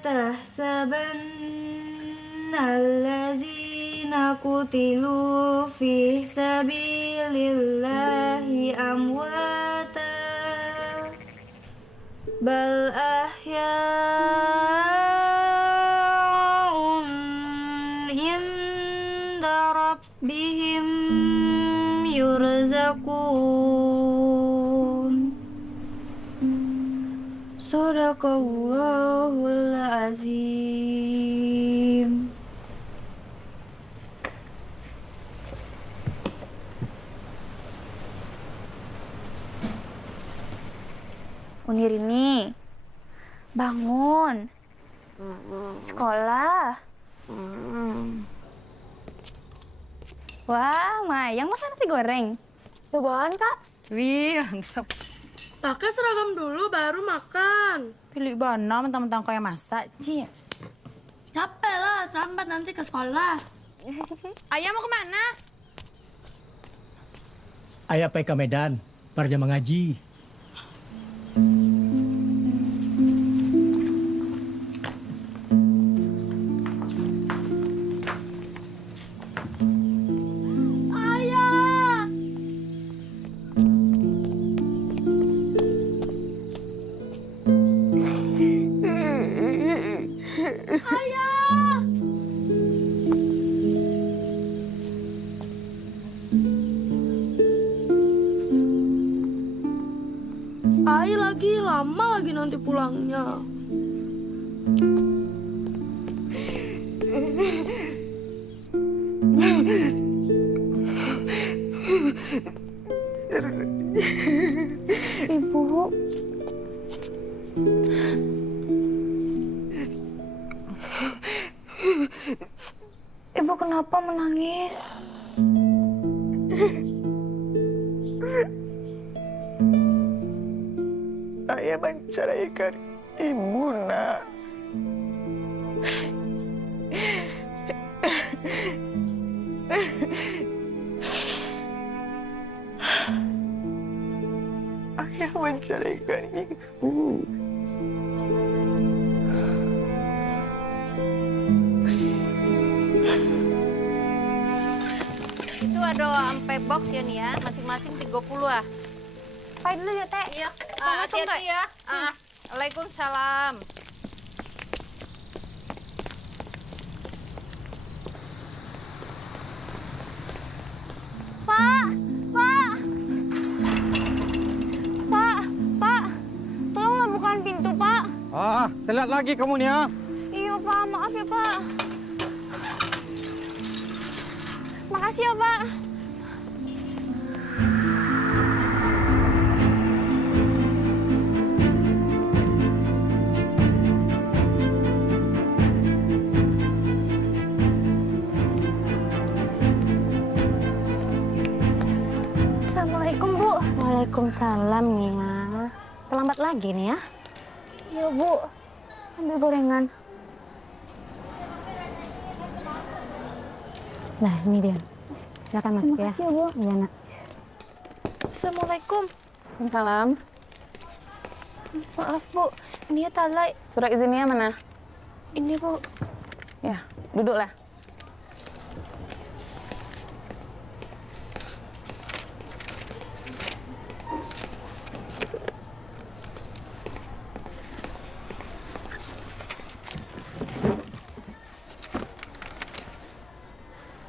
tahsabannallazina qutilu fi sabilillahi amwata bal ahya'un inda rabbihim yurzaqun. Shadaqallahul azim. Unirini, bangun. Sekolah. Wah, Mayang masak nasi goreng. Cobaan, Kak. Wih, langsung. Pakai seragam dulu baru makan. Pilih bana mentang-mentang kayak masak, Ci. Capek lah, terlambat nanti ke sekolah. Ayah mau kemana? Ayah pergi ke Medan, pergi mengaji. Ai lagi lama lagi nanti pulangnya. Ibu. Ibu kenapa menangis? Saya menceraikan ibu, nak. Ayah menceraikan ibu. Itu ada ampe box ya nih ya, masing-masing 30 ah. Pai dulu ya, Teh. Iya, Assalamualaikum, hati-hati ya. Waalaikumsalam. Pak! Pak! Pak! Pak! Tolonglah bukain pintu, Pak. Telat lagi kamu nih ya. Iya, Pak. Maaf ya, Pak. Makasih ya, Pak. Assalamualaikum, Bu. Waalaikumsalam, Nia. Terlambat lagi nih ya? Iya, Bu. Ambil gorengan. Nah, ini dia. Silakan masuk ya. Makasih ya, Bu. Iya, nak. Assalamualaikum. Waalaikumsalam. Maaf, Bu. Ini talai. Surat izinnya mana? Ini, Bu. Ya, duduklah.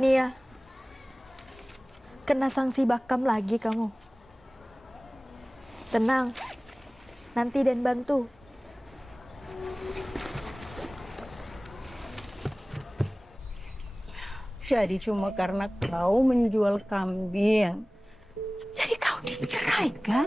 Nia, kena sanksi bakam lagi kamu. Tenang, nanti Den bantu. Jadi cuma karena kau menjual kambing, jadi kau diceraikan?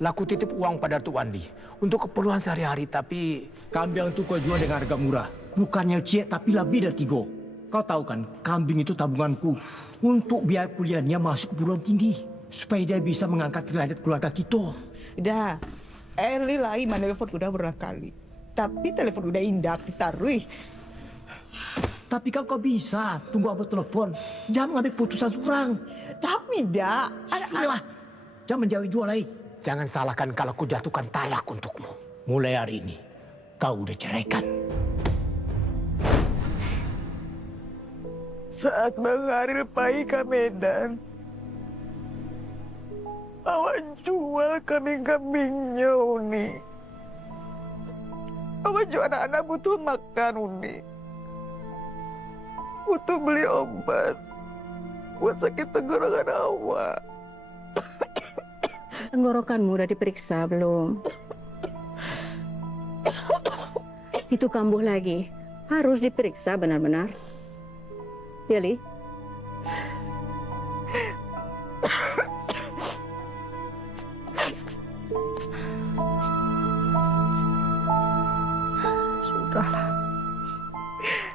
Laku titip uang pada Tuk Wandi untuk keperluan sehari-hari, tapi kambing itu kau jual dengan harga murah. Bukannya ciek, tapi lebih dari 3. Kau tahu kan, kambing itu tabunganku untuk biaya kuliahnya masuk ke perguruan tinggi supaya dia bisa mengangkat derajat keluarga kita. Dah, Eli lagi menelpon udah beberapa kali, tapi telepon udah indah ditaruh. Tapi kan kau bisa tunggu abang telepon, jangan ngambil putusan seorang. Tapi dah, Sudah, jangan menjauhi jual lagi. Jangan salahkan kalau ku jatuhkan talak untukmu. Mulai hari ini, kau udah ceraikan. saat Bang Haril pergi ke Medan, awak jual kambing-kambingnya, Uni. Awak jual anak-anak butuh makan, Uni. Butuh beli obat buat sakit tenggorokan awak. Tenggorokanmu udah diperiksa belum? Itu kambuh lagi. Harus diperiksa benar-benar. Ya, Li? Sudahlah.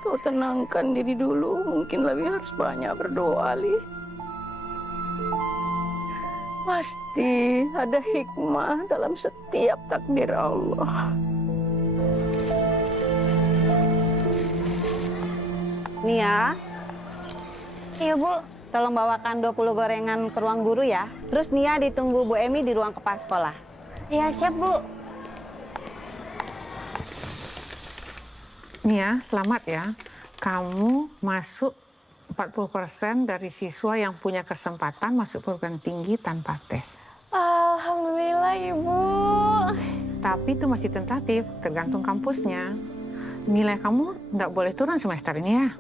Kau tenangkan diri dulu. Mungkin lebih harus banyak berdoa, Li. Pasti ada hikmah dalam setiap takdir Allah. Nia, Iya, Bu. tolong bawakan 20 gorengan ke ruang guru ya. Terus Nia ditunggu Bu Emi di ruang kepala sekolah. Iya, siap, Bu. Nia, selamat ya. Kamu masuk 40% dari siswa yang punya kesempatan masuk perguruan tinggi tanpa tes. Alhamdulillah, Ibu. Tapi itu masih tentatif, tergantung kampusnya. Nilai kamu nggak boleh turun semester ini ya.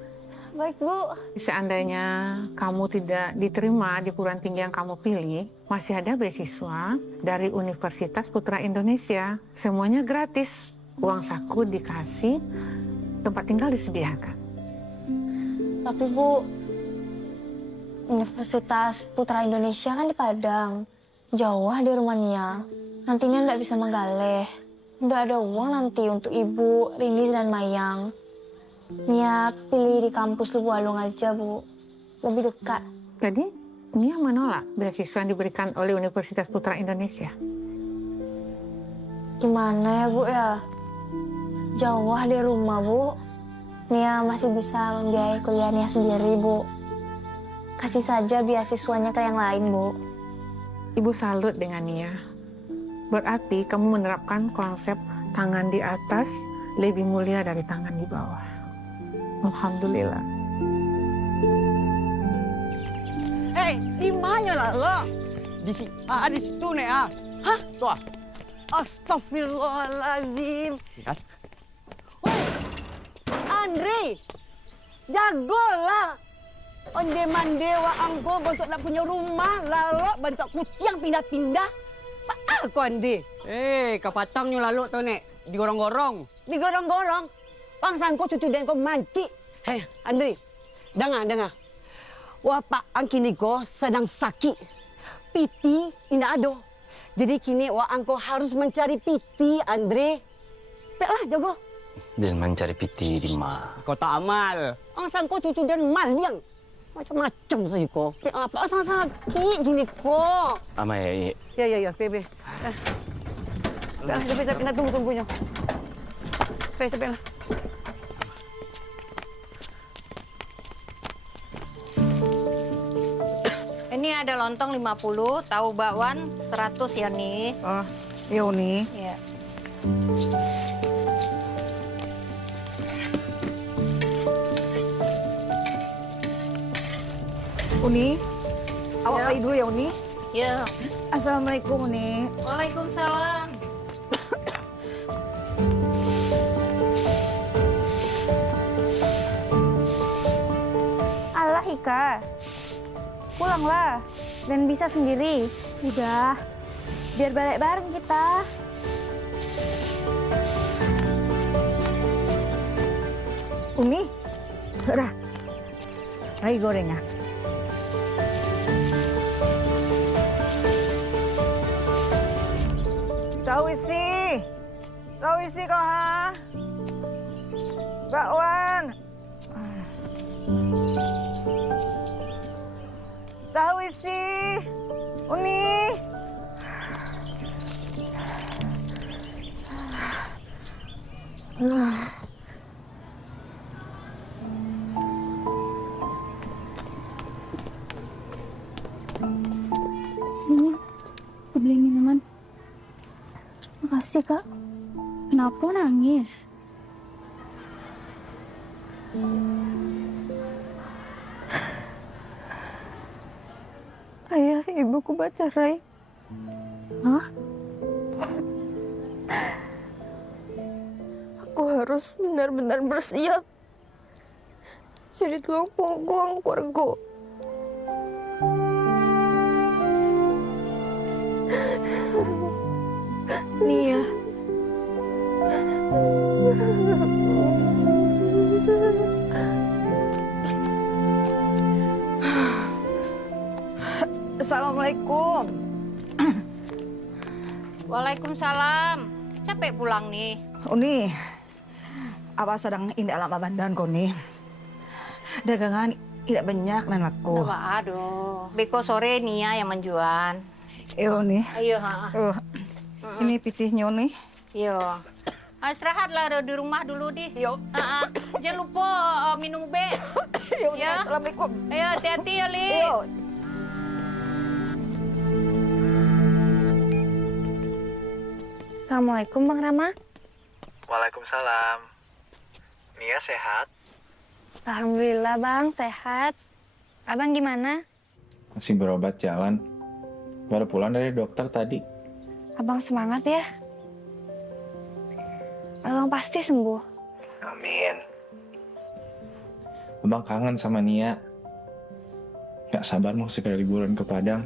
Baik, Bu. Seandainya kamu tidak diterima di perguruan tinggi yang kamu pilih, masih ada beasiswa dari Universitas Putra Indonesia. Semuanya gratis. Uang saku dikasih, tempat tinggal disediakan. Tapi, Bu, Universitas Putra Indonesia kan di Padang. Jauh di rumahnya. Nantinya nggak bisa menggaleh. Nggak ada uang nanti untuk Ibu, Rini, dan Mayang. Nia pilih di kampus Lubu Alung aja, Bu. Lebih dekat. Jadi, Nia menolak beasiswa yang diberikan oleh Universitas Putra Indonesia. Gimana ya, Bu, ya? Jauh di rumah, Bu. Nia masih bisa membiayai kuliah Nia sendiri, Bu. Kasih saja beasiswanya ke yang lain, Bu. Ibu salut dengan Nia. Berarti kamu menerapkan konsep tangan di atas lebih mulia dari tangan di bawah. Alhamdulillah. Di mana lah lo? Di situ nih, ah. Hah? Tuh, ah. Astagfirullahaladzim. Andre, jagolah. Onde-mande wa angko bentuk nak punya rumah, lalu bentuk kucing pindah-pindah. Apa kau Andre? Kau patangnya lalu tuh, Nek. Digorong-gorong. Digorong-gorong. Pangsangko cucu dan kau mancik. Hei, Andre, dengar. Wapak angkini kau sedang sakit. Piti tidak ada. Jadi kini wak angko harus mencari piti, Andre. Baiklah, jago. Dan mencari piti di mana? Kau tak amal. Pangsangko cucu dan maliang. Macam-macam saja kau. Apa asal sakit gini kau? Ama ya. Ya, Bebe. Tapi nak tunggunya. Tapi lah. Ini ada lontong 50, tahu bakwan 100 ya nih. Oh, iya Uni. Iya. Uni, awak pergi dulu ya, Uni. Iya. Assalamualaikum, Uni. Waalaikumsalam. Alah, Ika. Pulanglah. Dan bisa sendiri. Udah. Biar balik bareng kita. Uni, dah. Lagi gorengnya. Tahu isi kau ha? Bakwan. Tahu isi, Uni. Ini, aku beli minuman. Makasih, Kak. Kenapa nangis? menuduhku bercerai. Hah? Aku harus benar-benar bersiap jadi tulang punggung keluarga. Nia. Assalamualaikum. Waalaikumsalam. Capek pulang nih. Uni, apa sedang indah lama bandan kau nih? Dagangan tidak banyak dan laku. Aduh, beko sore Nia yang menjual. Iyo nih. Ayo, ha. Ini pitihnya nih. Yo. Istirahatlah di rumah dulu di. Yo. Jangan lupa minum obat. Ya. Assalamualaikum. Ayo, hati-hati ya, Li. Yo. Assalamualaikum Bang Rama. Waalaikumsalam. Nia sehat? Alhamdulillah Bang, sehat. Abang gimana? Masih berobat jalan. Baru pulang dari dokter tadi. Abang semangat ya. Abang pasti sembuh. Amin. Abang kangen sama Nia. Gak sabar mau segera liburan ke Padang.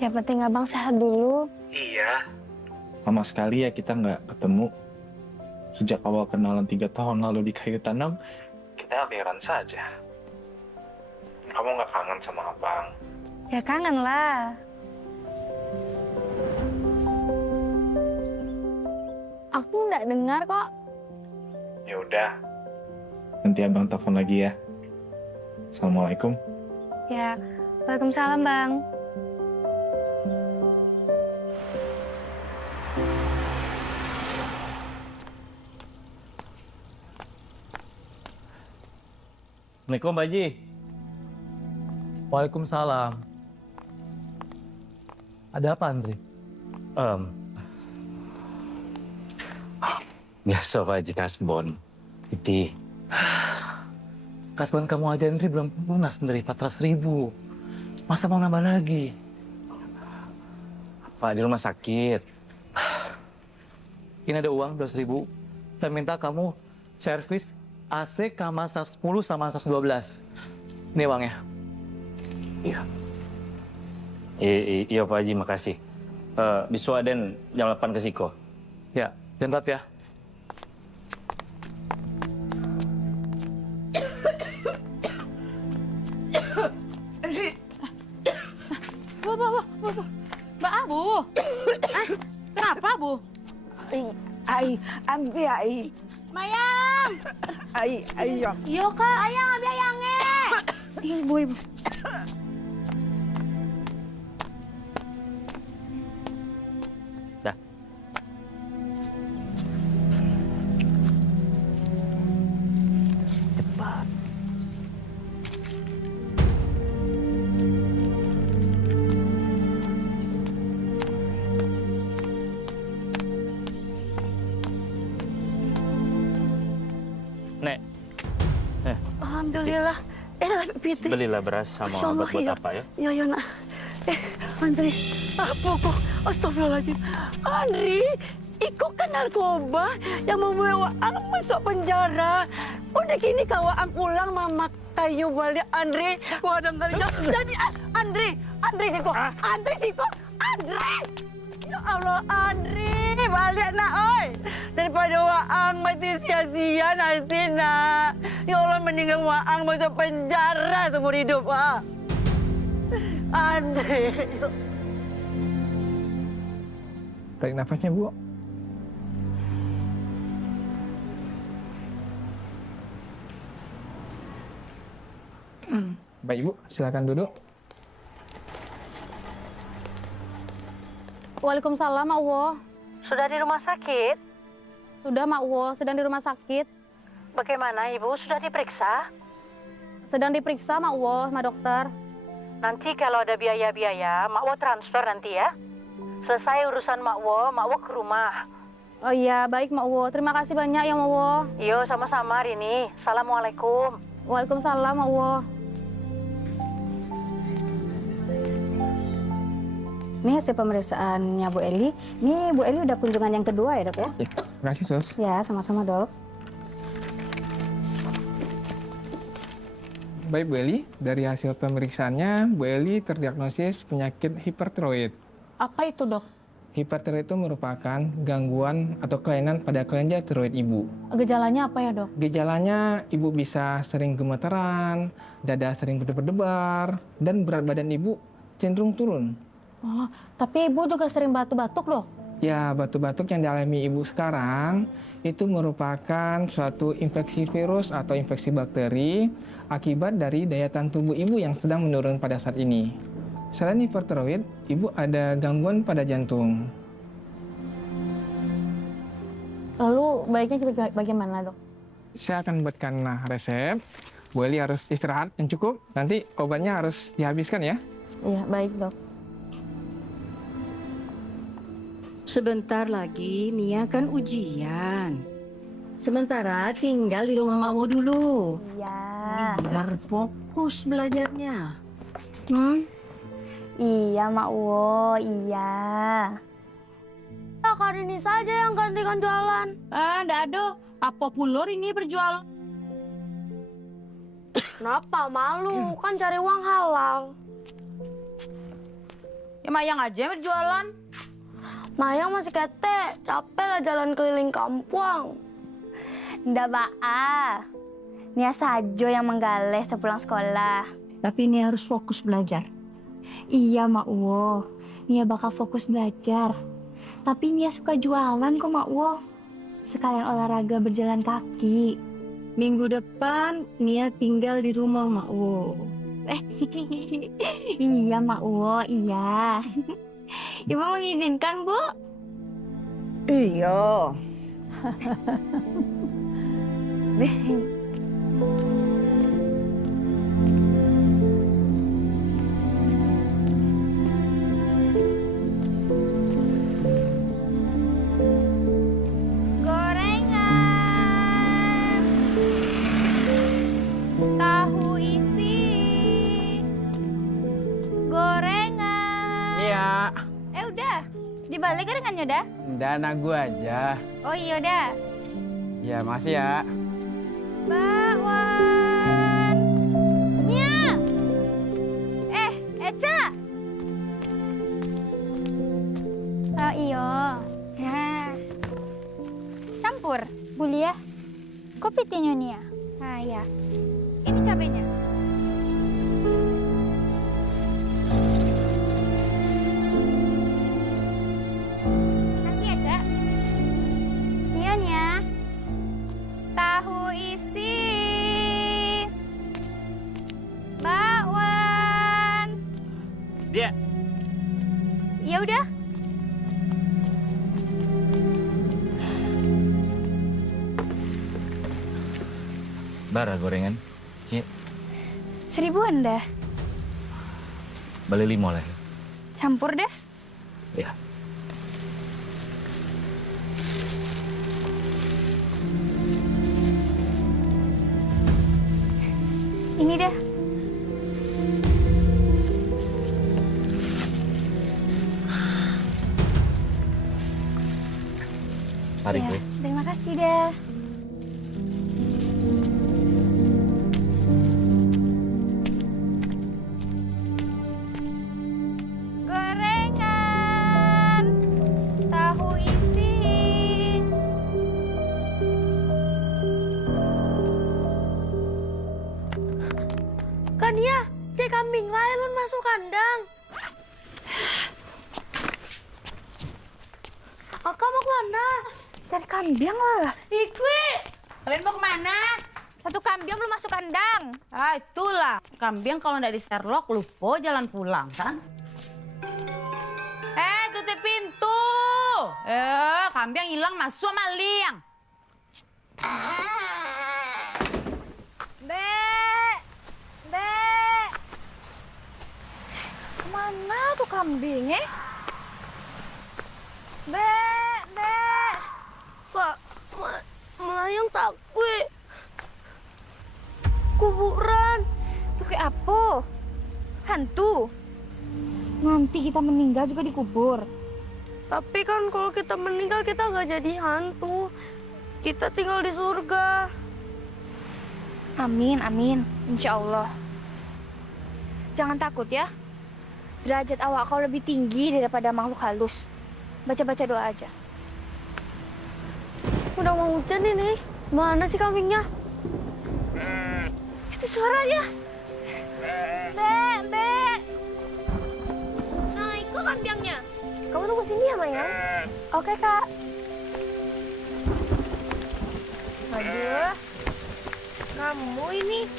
Yang penting abang sehat dulu. Iya. Lama sekali ya kita nggak ketemu. Sejak awal kenalan 3 tahun lalu di kayu tanam, kita LDRan saja. Kamu nggak kangen sama abang? Ya kangen lah. Aku nggak dengar kok. Ya udah. Nanti abang telepon lagi ya. Assalamualaikum. Ya, waalaikumsalam Bang. Assalamualaikum Pak Haji. Waalaikumsalam. Ada apa Andri? Biasa Pak Haji Kasbon. Piti. Kasbon kamu aja Andri belum lunas dari 400.000. Masa mau nambah lagi? Pak, di rumah sakit. Ini ada uang 200.000. Saya minta kamu servis AC kamar 110 sama 112. Ini uangnya. Iya. Iya Pak Haji, makasih. Bisu Aden jam 8 ke Siko. Ya, jam 4 ya. Mbak Abu. Kenapa, Bu? Ai, ambil ai. Mayang. Ayam. Iya, Kak. Ayang, ambil ayangnya. Ibu. Dah. Cepat. Nek. Alhamdulillah. Piti. Belilah beras sama obat buat apa ya? Iya, nak. Andri, apa kok? Astagfirullahaladzim. Andri, ikut kan narkoba yang membawa Waang masuk penjara. Udah gini kau Waang pulang, mama kayu balik Andri. Gua ada kerja. Jadi Andri siko. Andri siko. Andri. Ya Allah, Andri, balik nak, oi. Daripada Waang mati sia-sia nanti nak. Ya Allah, mendingan Waang masuk penjara seumur hidup, ah. Andri. Tarik nafasnya, Bu. Baik, Ibu. Silakan duduk. Waalaikumsalam, Mak Wo. Sudah di rumah sakit? Sudah, Mak Wo. Sedang di rumah sakit. Bagaimana, Ibu? Sudah diperiksa? Sedang diperiksa, Mak Wo, sama dokter. Nanti kalau ada biaya-biaya, Mak Wo transfer nanti ya. Selesai urusan Mak Wo ke rumah. Oh iya, baik Mak Wo. Terima kasih banyak ya Mak Wo. Yo, sama-sama Rini. Assalamualaikum. Waalaikumsalam Mak Wo. Nih hasil pemeriksaannya Bu Eli. Nih Bu Eli udah kunjungan yang kedua ya dok ya? Terima kasih Sus. Ya sama-sama dok. Baik Bu Eli, dari hasil pemeriksaannya Bu Eli terdiagnosis penyakit hipertiroid. Apa itu, Dok? Hipertiroid itu merupakan gangguan atau kelainan pada kelenjar tiroid ibu. Gejalanya apa ya, Dok? Gejalanya ibu bisa sering gemeteran, dada sering berdebar-debar, dan berat badan ibu cenderung turun. Oh, tapi ibu juga sering batuk-batuk, Dok? Ya, batuk-batuk yang dialami ibu sekarang itu merupakan suatu infeksi virus atau infeksi bakteri akibat dari daya tahan tubuh ibu yang sedang menurun pada saat ini. Selain hipertiroid, ibu ada gangguan pada jantung. Lalu baiknya kita bagaimana, Dok? Saya akan buatkan resep. Bu Eli harus istirahat yang cukup. Nanti obatnya harus dihabiskan ya. Iya, baik, Dok. Sebentar lagi Nia kan ujian. Sementara tinggal di rumah Mak Wo dulu. Iya. Biar fokus belajarnya. Iya, Mak Wo, iya. Kak Rini saja yang gantikan jualan. Ndak ada. Apa pulur ini berjual? Kenapa malu? Kan cari uang halal. Ya Mayang aja yang berjualan. Mayang masih ketek, capek lah jalan keliling kampung. Ndak Baa. Nia sajo yang menggaleh sepulang sekolah. Tapi Nia harus fokus belajar. Iya, Mak Wo. Nia bakal fokus belajar. Tapi Nia suka jualan kok, Mak Wo. Sekalian olahraga berjalan kaki. Minggu depan Nia tinggal di rumah Mak Wo. Iya, Mak Wo, iya. Ibu mengizinkan, Bu? Iya. Gorengan. Tahu isi. Gorengan. Iya. Udah. Dibalik gorengannya udah? Dana gua aja. Oh iya udah. Ya, makasih ya. Bakwan. Nya. Eca. Oh iya. Campur. Boleh ya? Kopi tinya nih ya? Nah ya. Ini cabenya. Kasih ya, Cak. Nia. Tahu isi. Bakwan. Dia. Ya udah. Bara gorengan. Cik, 1000-an dah. beli 5 lah. Campur deh. Ya. Ini deh. Mari Ya, gue. terima kasih deh. Gorengan. Tahu isi. Kan ya, cek kambing lain lu masuk kandang. Kakak mau kemana? Cari kambing lah. Ikwi. Kalian mau kemana? Satu kambing belum masuk kandang. Ah, itulah. Kambing kalau ndak di Sherlock lupa jalan pulang, kan? Tutup pintu. Kambing hilang masuk maling. Dek. Kemana tuh kambingnya? Dek. Kak, melayang takut. Kuburan. Itu kayak apa? Hantu. Ngam nanti kita meninggal juga dikubur. Tapi kan kalau kita meninggal kita nggak jadi hantu. Kita tinggal di surga. Amin, amin. Insya Allah. Jangan takut ya. Derajat awak kau lebih tinggi daripada makhluk halus. Baca-baca doa aja. Udah mau hujan ini. Mana sih kambingnya? Itu suaranya. Dek. Nah, itu kambingnya. Kamu tunggu sini ya, Maya? Oke, Kak. Aduh. Kamu ini.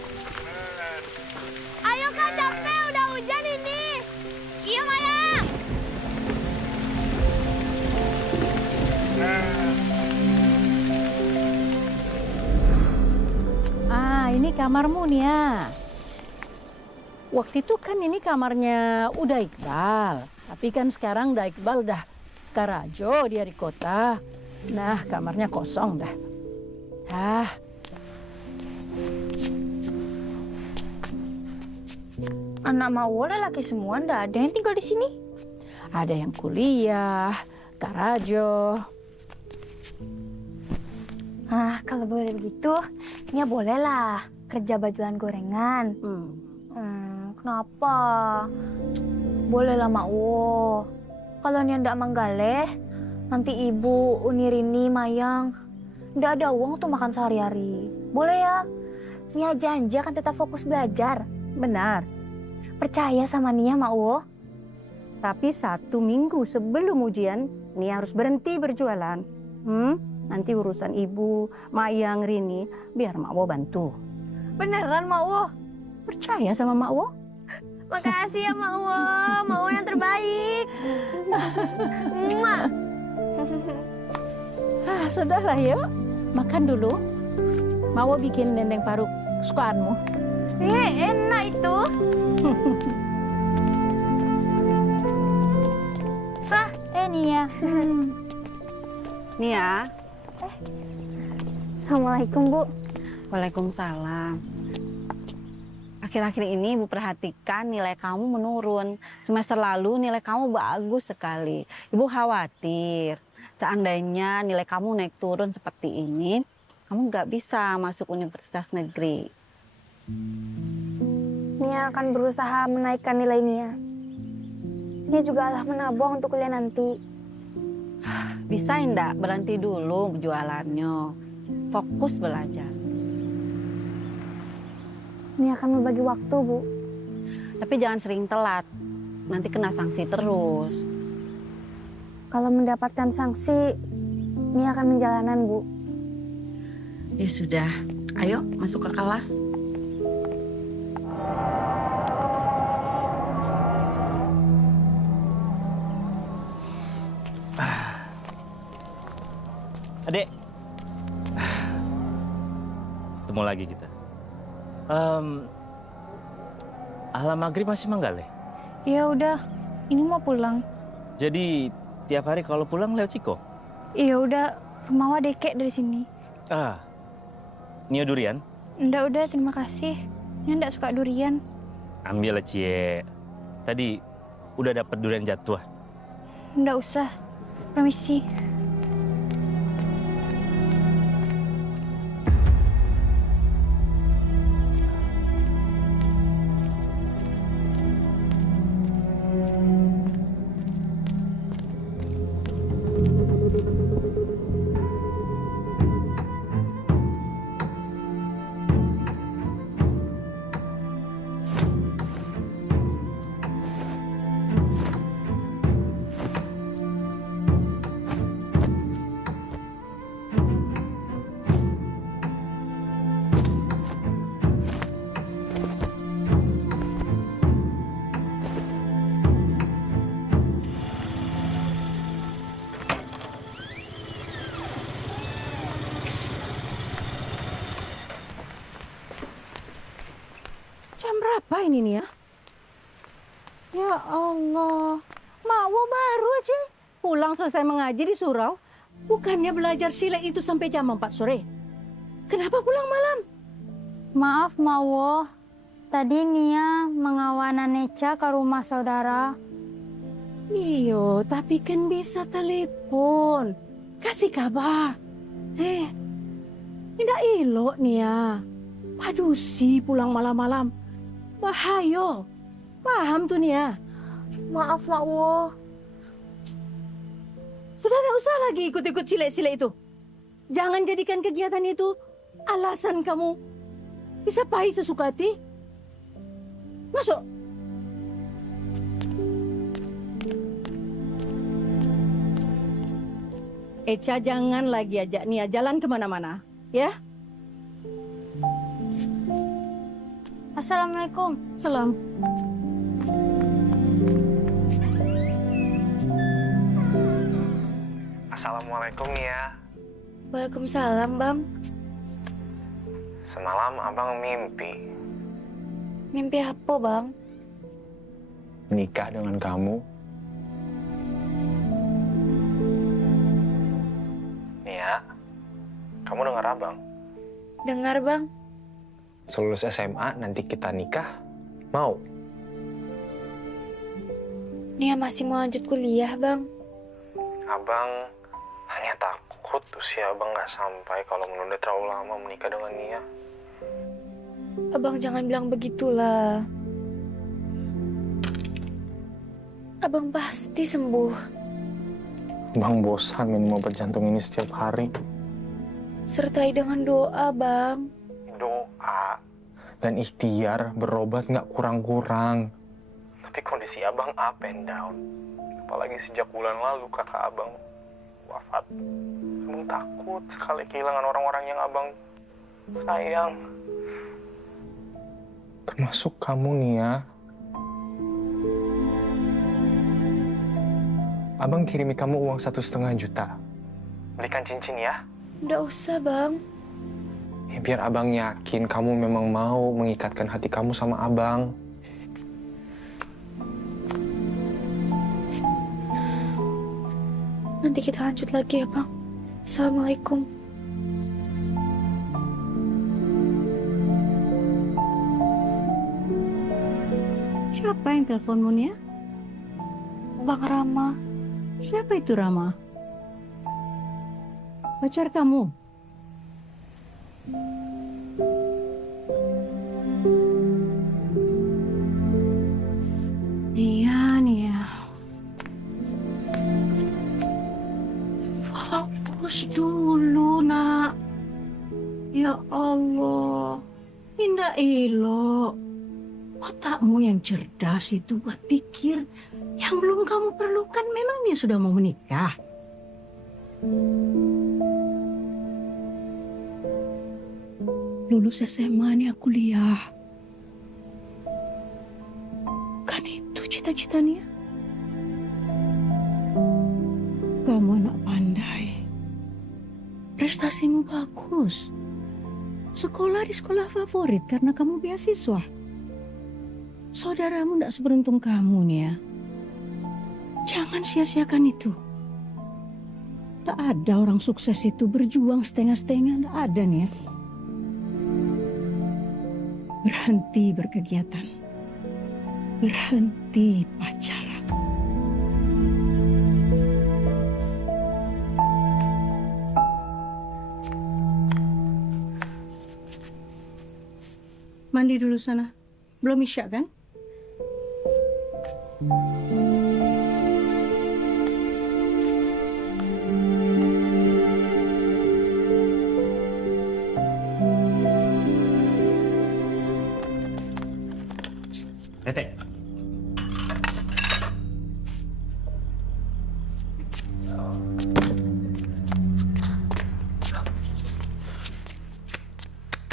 Ayo, Kak, capek. Udah hujan ini. Iya, Maya. Ini kamarmu Nia. Waktu itu kan ini kamarnya udah Iqbal. Tapi kan sekarang udah Iqbal udah Karajo, dia di kota. Nah, kamarnya kosong dah. Anak Mawo laki semua, ndak ada yang tinggal di sini. Ada yang kuliah, Karajo. Kalau boleh begitu, Nia bolehlah kerja bajulan gorengan. Kenapa? Bolehlah, Makwo. Kalau Nia ndak manggaleh, nanti Ibu, Unirini, Mayang, ndak ada uang untuk makan sehari-hari. Boleh ya? Nia janji akan tetap fokus belajar. Benar. Percaya sama Nia, Makwo. Tapi 1 minggu sebelum ujian, Nia harus berhenti berjualan. Nanti urusan Ibu, Mayang, Rini, biar Makwo bantu. Beneran, Makwo? Percaya sama Makwo? Makasih ya, Makwo. Makwo yang terbaik. Sudahlah yuk. Makan dulu. Makwo bikin dendeng paru kesukaanmu. Enak itu. Sah, Nia. Nia. Assalamualaikum, Bu. Waalaikumsalam. Akhir-akhir ini Ibu perhatikan nilai kamu menurun. Semester lalu nilai kamu bagus sekali. Ibu khawatir seandainya nilai kamu naik turun seperti ini, kamu nggak bisa masuk universitas negeri. Nia akan berusaha menaikkan nilai Nia. Nia juga alah menabung untuk kuliah nanti. Bisa enggak berhenti dulu jualannya, fokus belajar. Nia akan membagi waktu, Bu. Tapi jangan sering telat, nanti kena sanksi terus. Kalau mendapatkan sanksi, Nia akan menjalanan, Bu. Ya sudah, ayo masuk ke kelas. Adek, ketemu lagi kita. Alam maghrib masih manggal ya? Ya udah, ini mau pulang. Jadi tiap hari kalau pulang lewat Ciko? Iya udah, rumah wa dekek dari sini. Nia durian? Ndak udah, terima kasih. Nia ndak suka durian. Ambil lah Cie. Tadi udah dapat durian jatuh. Ndak usah, permisi. Apa ini Nia? Ya Allah, Makwo baru aja pulang selesai mengaji di surau. Bukannya belajar silat itu sampai jam 4 sore. Kenapa pulang malam? Maaf, Makwo. Tadi Nia mengawana Neca ke rumah saudara. Iyo, tapi kan bisa telepon. Kasih kabar. Tidak elok nih ya. Padusi pulang malam-malam. Bahayo. Paham tuh nih ya. Maaf, Mak Wo. Sudah tidak usah lagi ikut-ikut silek-silek itu. Jangan jadikan kegiatan itu alasan kamu bisa pahit sesuka hati. Masuk. Eca jangan lagi ajak Nia jalan kemana-mana, ya? Assalamualaikum. Salam. Assalamualaikum Nia. Waalaikumsalam, Bang. Semalam abang mimpi. Mimpi apa, Bang? Nikah dengan kamu. Nia, kamu dengar abang? Dengar, Bang. Selulus SMA nanti kita nikah, mau? Nia masih mau lanjut kuliah, Bang. Abang hanya takut usia abang nggak sampai kalau menunda terlalu lama menikah dengan Nia. Abang jangan bilang begitulah. Abang pasti sembuh. Bang bosan minum obat jantung ini setiap hari. Sertai dengan doa, Bang. Doa dan ikhtiar berobat nggak kurang-kurang. Tapi kondisi abang up and down. Apalagi sejak bulan lalu kakak abang wafat. Abang takut sekali kehilangan orang-orang yang abang sayang. Termasuk kamu, Nia. Abang kirimi kamu uang 1,5 juta. Belikan cincin ya. Nggak usah, Bang. Biar abang yakin kamu memang mau mengikatkan hati kamu sama abang. Nanti kita lanjut lagi ya, Bang. Assalamualaikum. Siapa yang teleponmu, Nia? Bang Rama. Siapa itu Rama? Pacar kamu? Nia. Fokus dulu, nak. Ya Allah, indah elok. Otakmu yang cerdas itu buat pikir yang belum kamu perlukan, memangnya sudah mau menikah. Lulus SMA nih aku kuliah. Kan itu cita-citanya. Kamu anak pandai. Prestasimu bagus. Sekolah di sekolah favorit karena kamu beasiswa. Saudaramu tidak seberuntung kamu, Nia. Jangan sia-siakan itu. Tidak ada orang sukses itu berjuang setengah-setengah, tidak ada, Nia. Berhenti berkegiatan. Berhenti pacaran. Mandi dulu sana. Belum isya kan? Tete.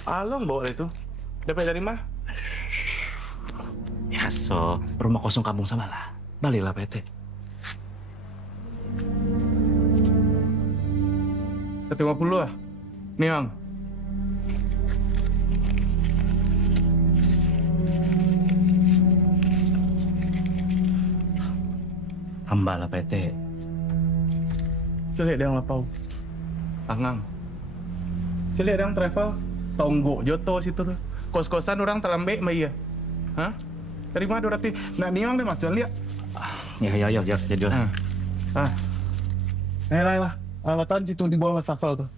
Along bawa itu. Dapat dari mana? Ya so, rumah kosong kampung Samalah. Balilah PT. 150 lah. Nih, Bang. Hamba lah PT. Coba dia yang lapau. Tangang. Coba dia yang travel. Tonggok joto situ tuh. Kos-kosan orang terlambat mah iya. Hah? Dari mana 200? Nak niang deh Mas, lihat. Ya, jadilah. Lah. Alatan situ di bawah wastafel tuh.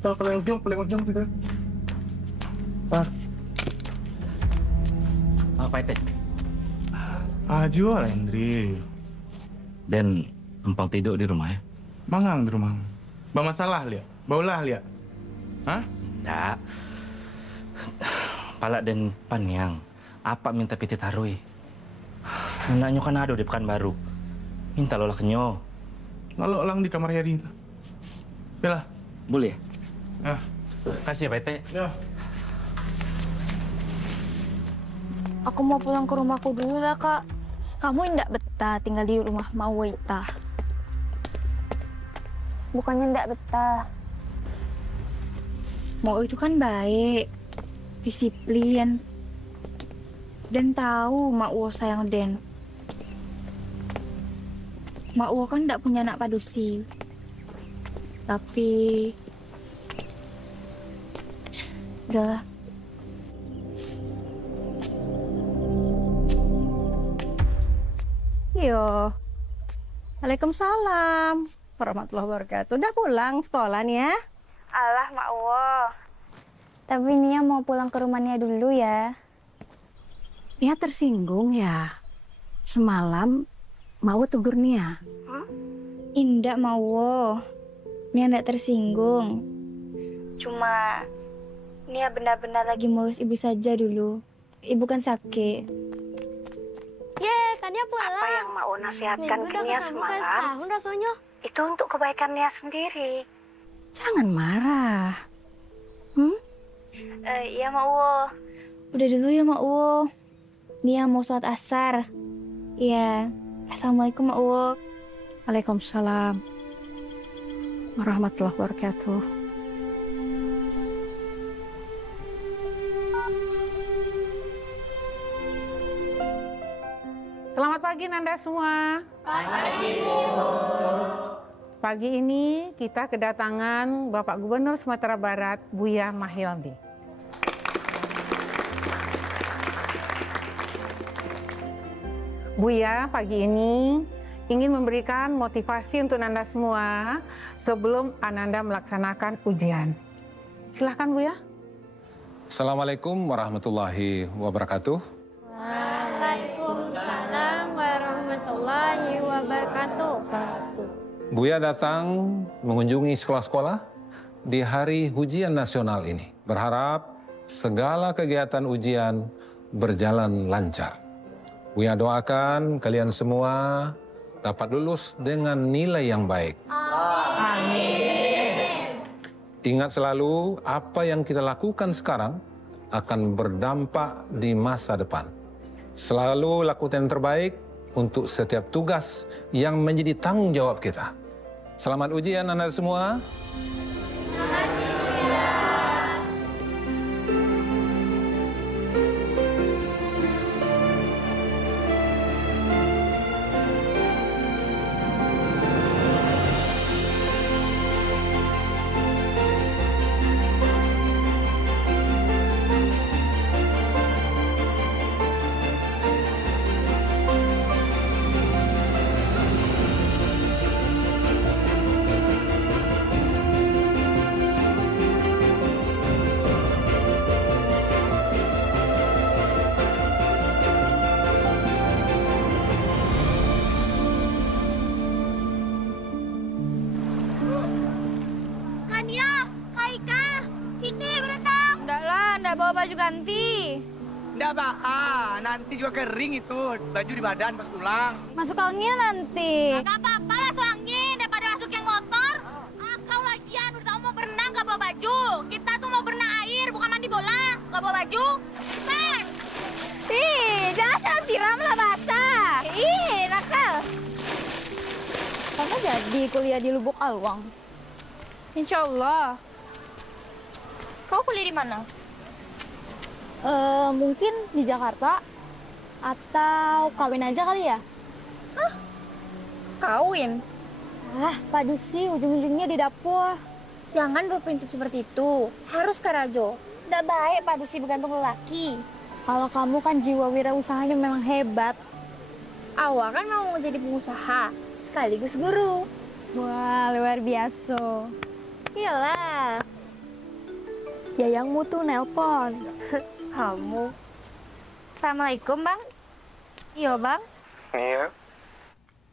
Tuh, paling ujung situ. Apa itu? Jual, Hendri. Dan numpang tidur di rumah ya? Mangang di rumah. Ba masalah liat? Baulah liat? Hah? Nggak. Pala dan Panyang. Apa minta piti tarui? Anaknya kan ada di Pekanbaru. Minta lola kenyo. Lalu lang di kamar Yadi itu. Bella. Boleh? Kasih ya, Pak Ete. Ya. Aku mau pulang ke rumahku dulu lah, Kak. Kamu ndak betah tinggal di rumah Mauita. Bukannya ndak betah. Mau itu kan baik, disiplin, dan tahu Mak Wo sayang Den. Mak Wo kan ndak punya anak padusi. Tapi udahlah. Yo. Waalaikumsalam warahmatullahi wabarakatuh. Udah pulang sekolah nih ya? Alah, Mak Wo. Tapi Nia mau pulang ke rumahnya dulu ya. Nia tersinggung ya? Semalam mau tegur Nia? Indah, Mak Wo. Nia ndak tersinggung. Cuma Nia benar-benar lagi ngurus ibu saja dulu. Ibu kan sakit. Yeay, kan dia pulang. Apa yang mau nasihatkan ke Nia semalam? Tahun rasanya. Itu untuk kebaikan Nia sendiri. Jangan marah. Iya, Mak Wo. Udah dulu ya, Mak Wo. Nia mau sholat asar. Iya. Assalamualaikum, Mak Wo. Waalaikumsalam warahmatullahi wabarakatuh. Selamat pagi Nanda semua. Pagi. Pagi ini kita kedatangan Bapak Gubernur Sumatera Barat, Buya Mahildi. Buya pagi ini ingin memberikan motivasi untuk Nanda semua sebelum Ananda melaksanakan ujian. Silakan Buya. Assalamualaikum warahmatullahi wabarakatuh. Waalaikumsalam warahmatullahi wabarakatuh. Buya datang mengunjungi sekolah-sekolah di hari ujian nasional ini. Berharap segala kegiatan ujian berjalan lancar. Buya doakan kalian semua dapat lulus dengan nilai yang baik. Amin. Ingat selalu apa yang kita lakukan sekarang akan berdampak di masa depan. Selalu lakukan yang terbaik untuk setiap tugas yang menjadi tanggung jawab kita. Selamat ujian anak semua. Baju ganti. Nggak bah, nanti juga kering itu baju di badan pas pulang. Masuk angin nanti. Nggak apa-apa lah masuk angin daripada masuk yang kotor. Kau lagian udah tahu mau berenang nggak bawa baju. Kita tuh mau berenang air bukan mandi bola. Nggak bawa baju. Mas. Jangan siram lah basah. Nakal. Kamu jadi kuliah di Lubuk Alwang? Insya Allah. Kau kuliah di mana? Mungkin di Jakarta atau kawin aja kali ya? Hah? Kawin? Padusi ujung-ujungnya di dapur. Jangan berprinsip seperti itu. Harus karajo. Nggak baik padusi bergantung lelaki. Kalau kamu kan jiwa wirausahanya memang hebat. Awak kan mau jadi pengusaha, sekaligus guru. Wah, luar biasa. Iyalah. Yayangmu tuh nelpon. Kamu. Assalamualaikum, Bang. Iya, Bang. Iya.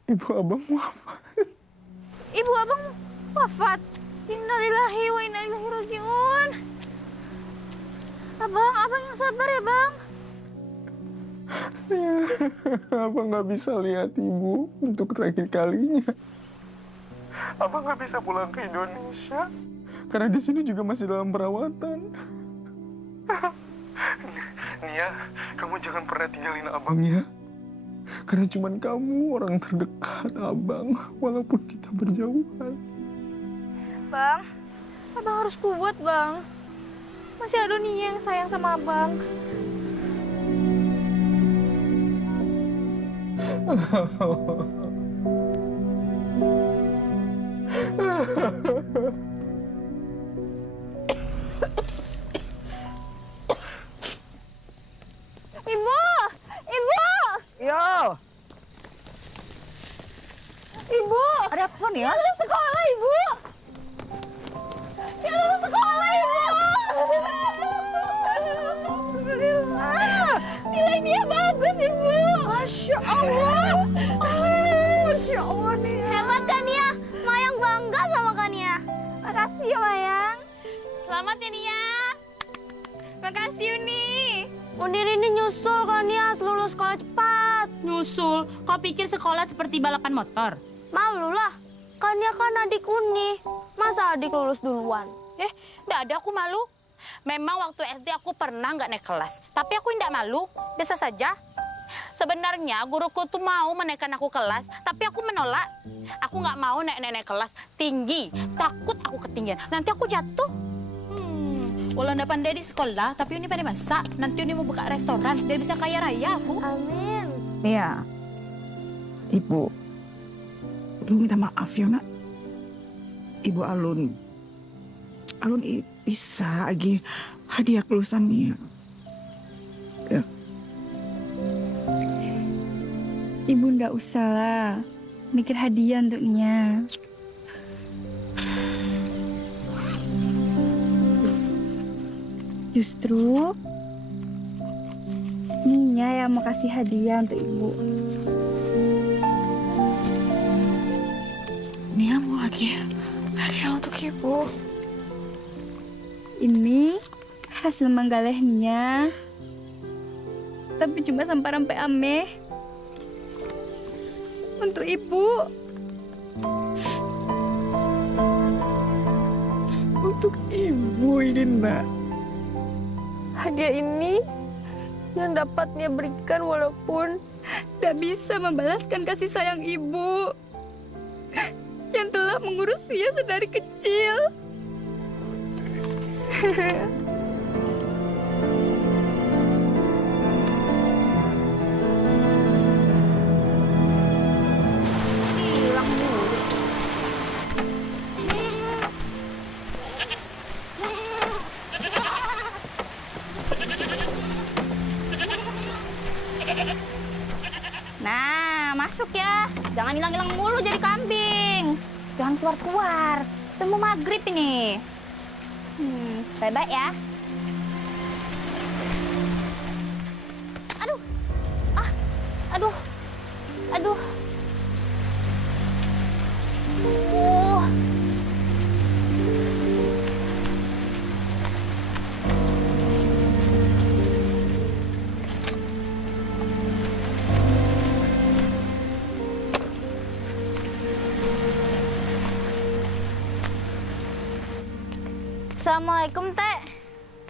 Ibu abang wafat. Ibu abang wafat. Innalillahi wa inna ilaihi rajiun. Abang yang sabar ya, Bang. Abang nggak bisa lihat ibu untuk terakhir kalinya. Abang nggak bisa pulang ke Indonesia karena di sini juga masih dalam perawatan. Nia, kamu jangan pernah tinggalin abang ya. Karena cuma kamu orang terdekat abang, walaupun kita berjauhan. Bang, abang harus kuat, Bang. Masih ada Nia yang sayang sama abang. Ibu! Ibu! Yo! Ibu! Ada apa nih ya? Lulus sekolah, Ibu! Ya lulus sekolah, Ibu! Nilai dia bagus, Ibu! Masya Allah! Masya Allah, Nia! Hebat kan, Nia? Mayang bangga sama kan, Nia? Makasih ya, Mayang. Selamat ya, Nia. Makasih, Uni. Unir ini nyusul kan, Nia, lulus sekolah cepat. Nyusul? Kau pikir sekolah seperti balapan motor? Malu lah. Kan Nia kan adik Uni. Masa adik lulus duluan? Nggak ada aku malu. Memang waktu SD aku pernah nggak naik kelas. Tapi aku nggak malu, biasa saja. Sebenarnya guruku tuh mau menaikkan aku kelas, tapi aku menolak. Aku nggak mau naik kelas tinggi, takut aku ketinggian. Nanti aku jatuh. Walau nggak pandai di sekolah, tapi Uni pandai masak. Nanti Uni mau buka restoran, biar bisa kaya raya aku. Amin. Nia, Ibu minta maaf ya, Nak. Ibu Alun bisa lagi hadiah kelulusan Nia. Ya. Ibu ndak usah lah mikir hadiah untuk Nia. Justru Nia yang mau kasih hadiah untuk Ibu. Nia mau lagi hadiah untuk Ibu. Ini hasil menggaleh Nia. Tapi cuma sampai ameh. Untuk Ibu. Untuk Ibu ini, Nak. Hadiah ini yang dapat Nia berikan walaupun tidak bisa membalaskan kasih sayang Ibu yang telah mengurus Nia sedari kecil. hilang mulu. Nah, masuk ya. Jangan hilang-hilang mulu jadi kambing. Jangan keluar-keluar. Itu mau maghrib ini. Baik-baik ya. Aduh. Aduh. Assalamualaikum, Teh.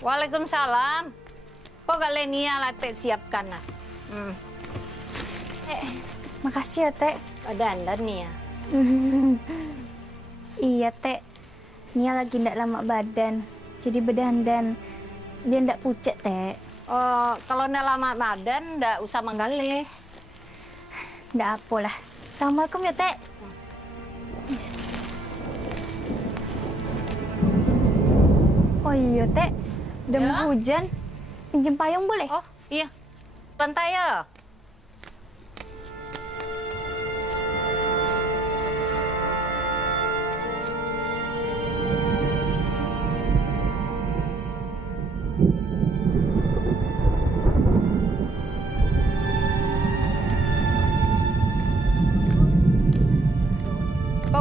Waalaikumsalam. Kok gak Lenia lah, Teh, siapkan lah. Makasih ya, Teh. Dandan nih ya. Iya, Teh. Nia lagi ndak lama badan. Jadi berdandan. Biar ndak pucet, Teh. Oh, kalau ndak lama badan, ndak usah menggalih. Ndak apalah. Assalamualaikum ya, Teh. Oh iya, Teh. Udah mau hujan. Pinjem payung boleh? Oh, iya. Santai ya.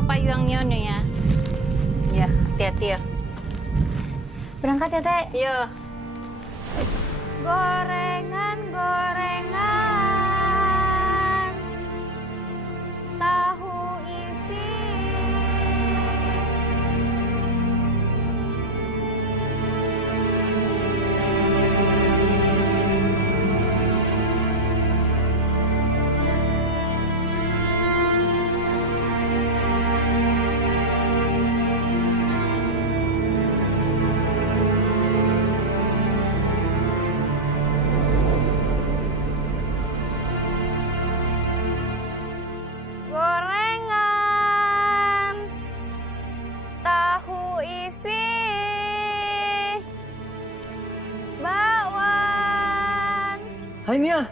payung nyonya ya. Ya, hati-hati ya. Berangkat ya, Teh? Iya. Gorengan, gorengan, tahu isi. Gorengan, tahu isi, bakwan. Hai Nia.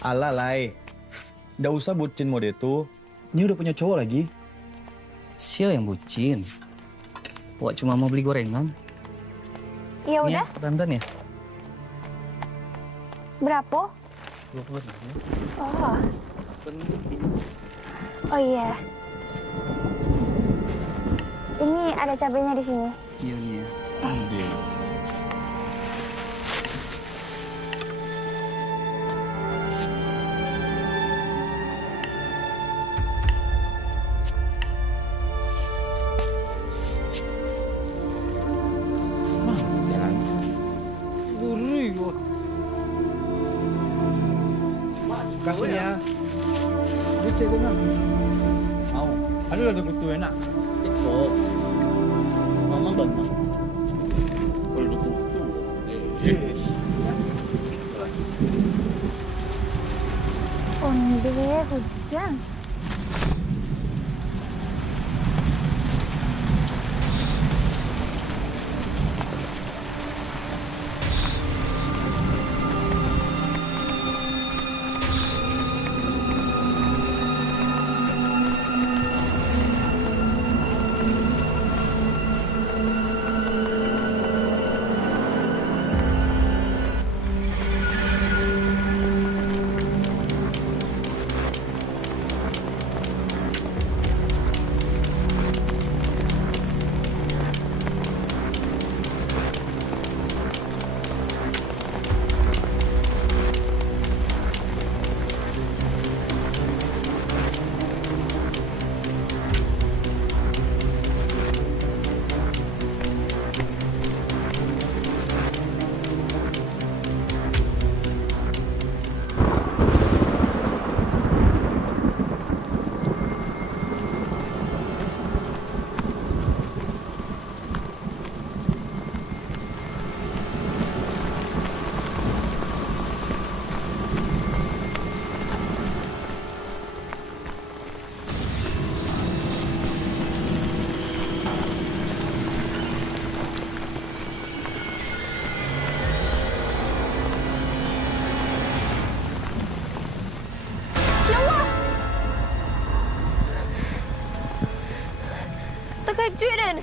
Ala Lai. Nggak usah bucin mode itu. Nia udah punya cowok lagi. Siapa yang bucin? Wah, cuma mau beli gorengan. Ya udah. Dandan ya? Berapa? 20. Oh. Oh iya. Ini ada cabenya di sini. Iya Nia. Kasih ya. Lucu dengan. Mau. Aduh lagu itu enak. Itu. Mama bantu. Kalau kutu. Onde hujan. Terkejut.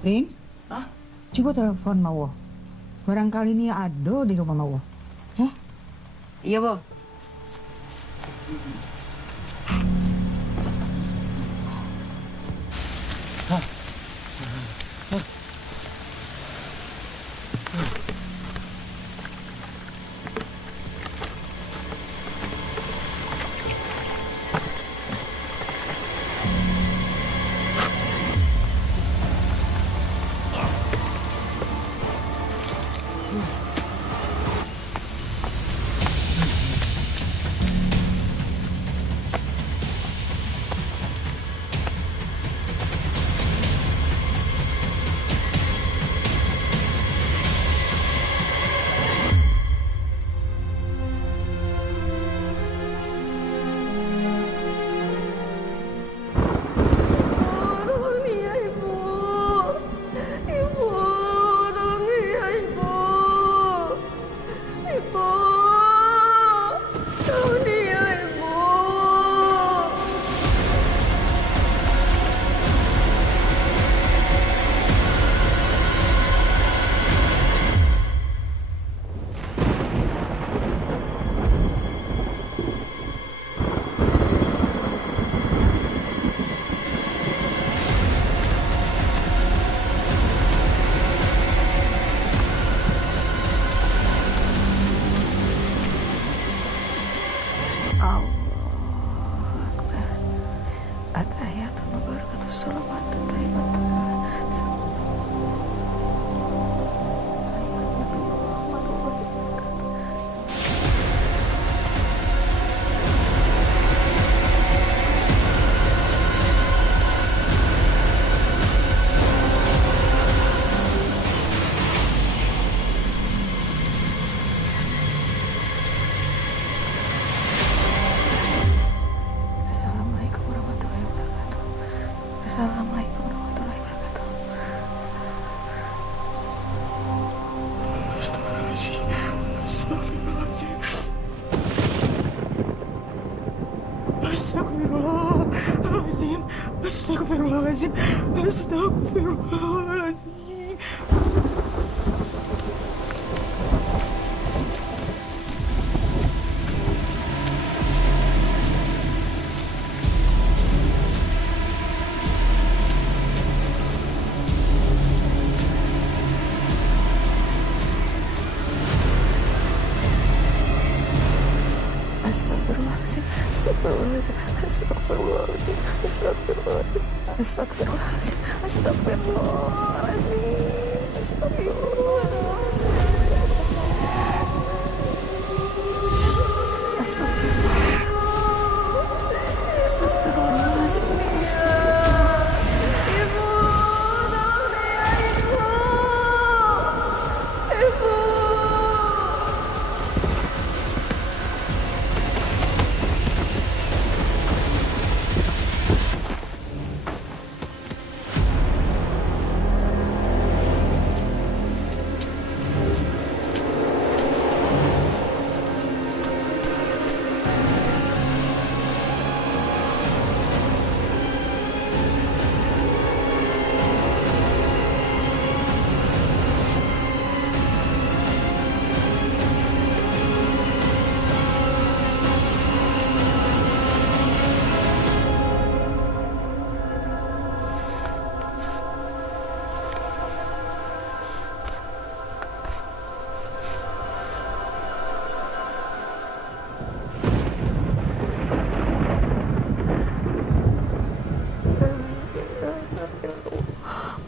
Rin? Coba telepon Mawo. Barangkali ini ada di rumah Mawo. Iya, Bo. Assalamualaikum warahmatullahi wabarakatuh. Astagfirullahaladzim. Astagfirullahaladzim. Astagfirullahaladzim. Astagfirullahaladzim. Astagfirullahaladzim, astagfirullahaladzim, astagfirullahaladzim, astagfirullahaladzim, astagfirullahaladzim, astagfirullahaladzim, astagfirullahaladzim, astagfirullahaladzim, astagfirullahaladzim. Ibu, tolong dia, Ibu. Ibu.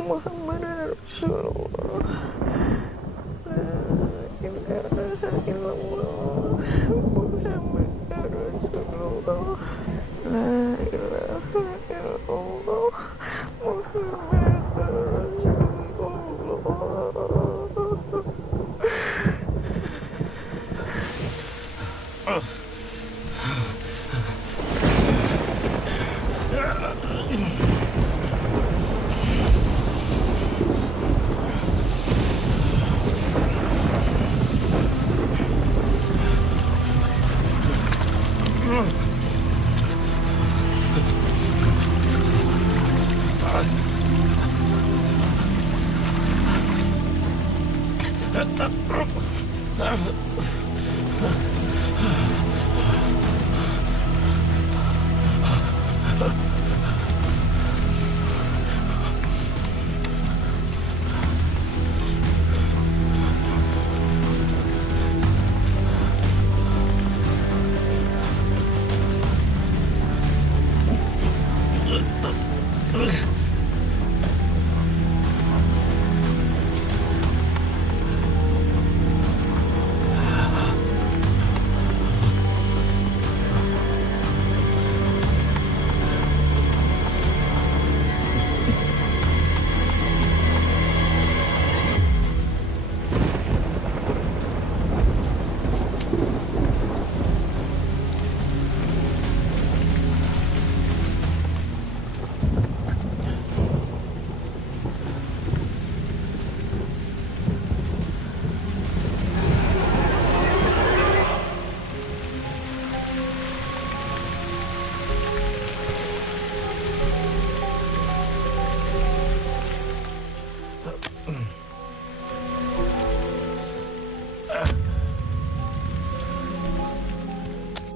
Muhammad Rasulullah. La ilaha illallah. Muhammad Rasulullah. La ilaha illallah. Muhammad Rasulullah.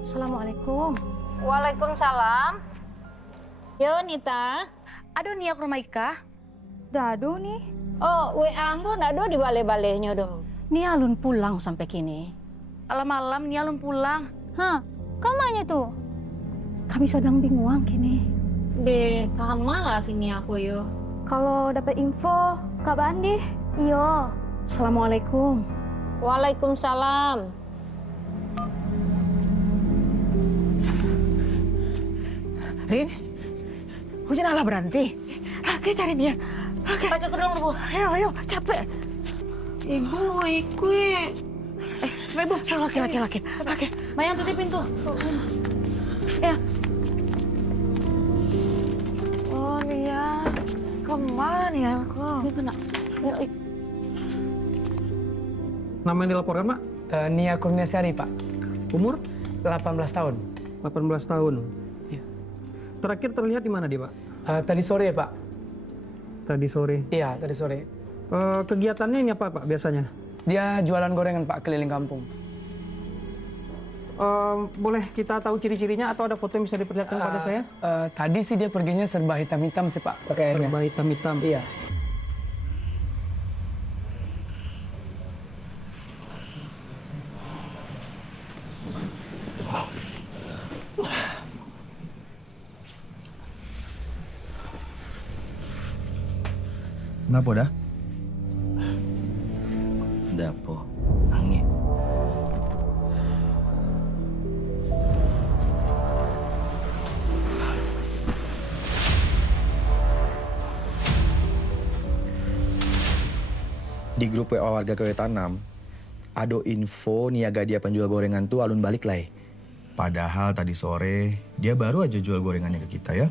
Assalamualaikum. Waalaikumsalam. Yo, Nita. Aduh, Nia ke rumah Ika. Dado nih. Oh, WA ambo nado di bale-balenya dong. Nia alun pulang sampai kini. Malam-malam Nia alun pulang. Hah, kamanya tuh? Kami sedang bingung kini. Be, kama lah sini aku yo. Kalau dapat info, kabar Andi. Iyo. Assalamualaikum. Waalaikumsalam. Rin, hujan Allah berhenti. Lagi cari dia. Pakai kerudung dulu. Ayo, capek. Ibu, ikut. Ibu, laki. Mayan tutup pintu. Ya. Oh, Nia. ya kok. Itu nak. Nama yang dilaporkan, Pak? Nia Kurniasari, Pak. Umur? 18 tahun. 18 tahun. Iya. Terakhir terlihat di mana dia, Pak? Tadi sore, Pak. Tadi sore? Iya, tadi sore. Kegiatannya ini apa, Pak, biasanya? Dia jualan gorengan, Pak, keliling kampung. Boleh kita tahu ciri-cirinya atau ada foto yang bisa diperlihatkan pada saya? Tadi sih dia perginya serba hitam-hitam sih, Pak, pakaiannya. Serba hitam-hitam? Iya. Kenapa dah? Dapo, angin. Di grup WA warga Kewe Tanam, ada info niaga dia penjual gorengan tuh alun balik lah. Padahal tadi sore dia baru aja jual gorengannya ke kita ya.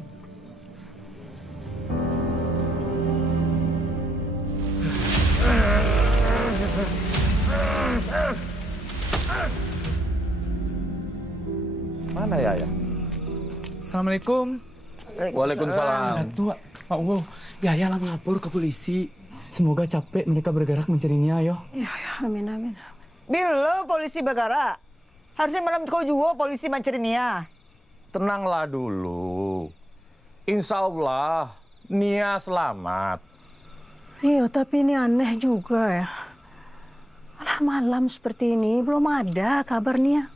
Mana ya? Assalamualaikum. Waalaikumsalam. Tua, Pak Uwo, Yaya lah melapor ke polisi. Semoga capek mereka bergerak mencari Nia, yo. Ya, amin, amin. Bila polisi bergerak, harusnya malam kau juga polisi mencari Nia. Tenanglah dulu. Insya Allah, Nia selamat. Iya, tapi ini aneh juga ya. Malam seperti ini belum ada kabar Nia.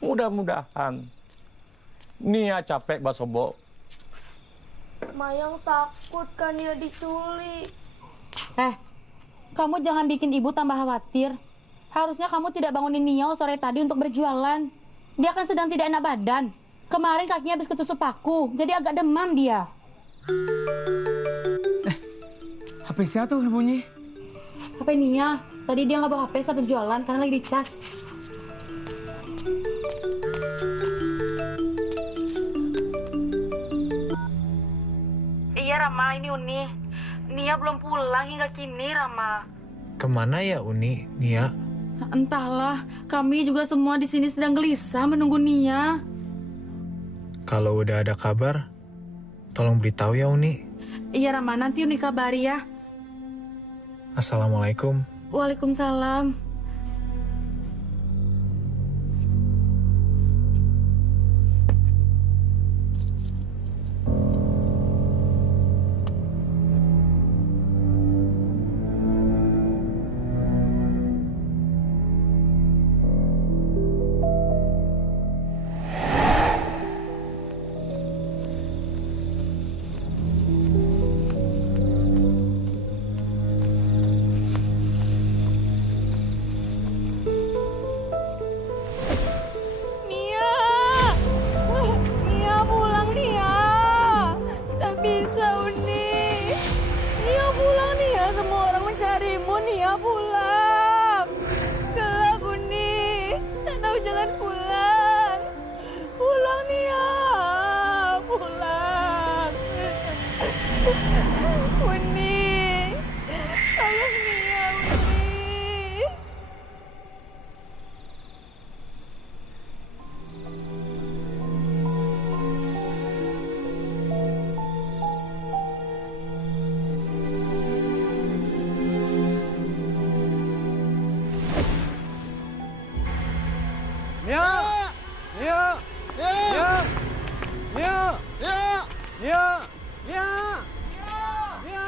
Mudah-mudahan. Nia capek, Basobo. Mayang takut kan Nia diculik. Kamu jangan bikin ibu tambah khawatir. Harusnya kamu tidak bangunin Nia sore tadi untuk berjualan. Dia kan sedang tidak enak badan. Kemarin kakinya habis ketusuk paku, jadi agak demam dia. HP siapa tuh bunyi? HP Nia. Tadi dia nggak bawa HP saat berjualan karena lagi dicas. Iya Rama, ini Uni. Nia belum pulang hingga kini Rama. Kemana ya Uni, Nia? Entahlah, kami juga semua di sini sedang gelisah menunggu Nia. Kalau udah ada kabar, tolong beritahu ya Uni. Iya Rama, nanti Uni kabari ya. Assalamualaikum. Waalaikumsalam.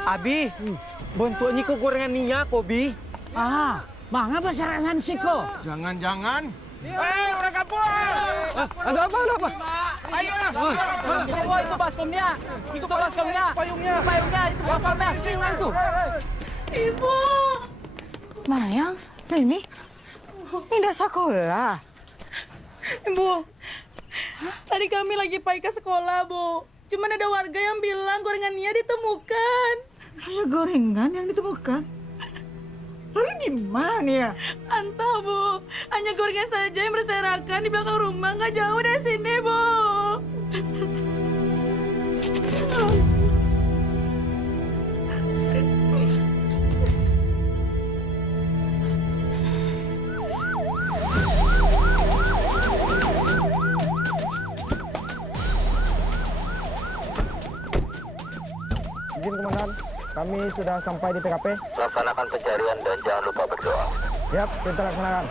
Abi, bantu ni ko gorengan Nia ko, Bi. Bangga berserasan sih kok. Jangan-jangan. Orang kampung! Ada apa? Ayo! Itu baskomnya. Itu baskomnya. Payungnya. Itu baskomnya. Itu. Ibu. Mayang, ini pindah sekolah. Bu, tadi kami lagi pergi ke sekolah, Bu. Cuman ada warga yang bilang gorengan Nia ditemukan. Hanya gorengan yang ditemukan? Lalu di mana ya? Entah, Bu. Hanya gorengan saja yang berserakan di belakang rumah, nggak jauh dari sini, Bu. Izin Komandan, kami sudah sampai di TKP. Laksanakan pencarian dan jangan lupa berdoa. Siap, kita laksanakan.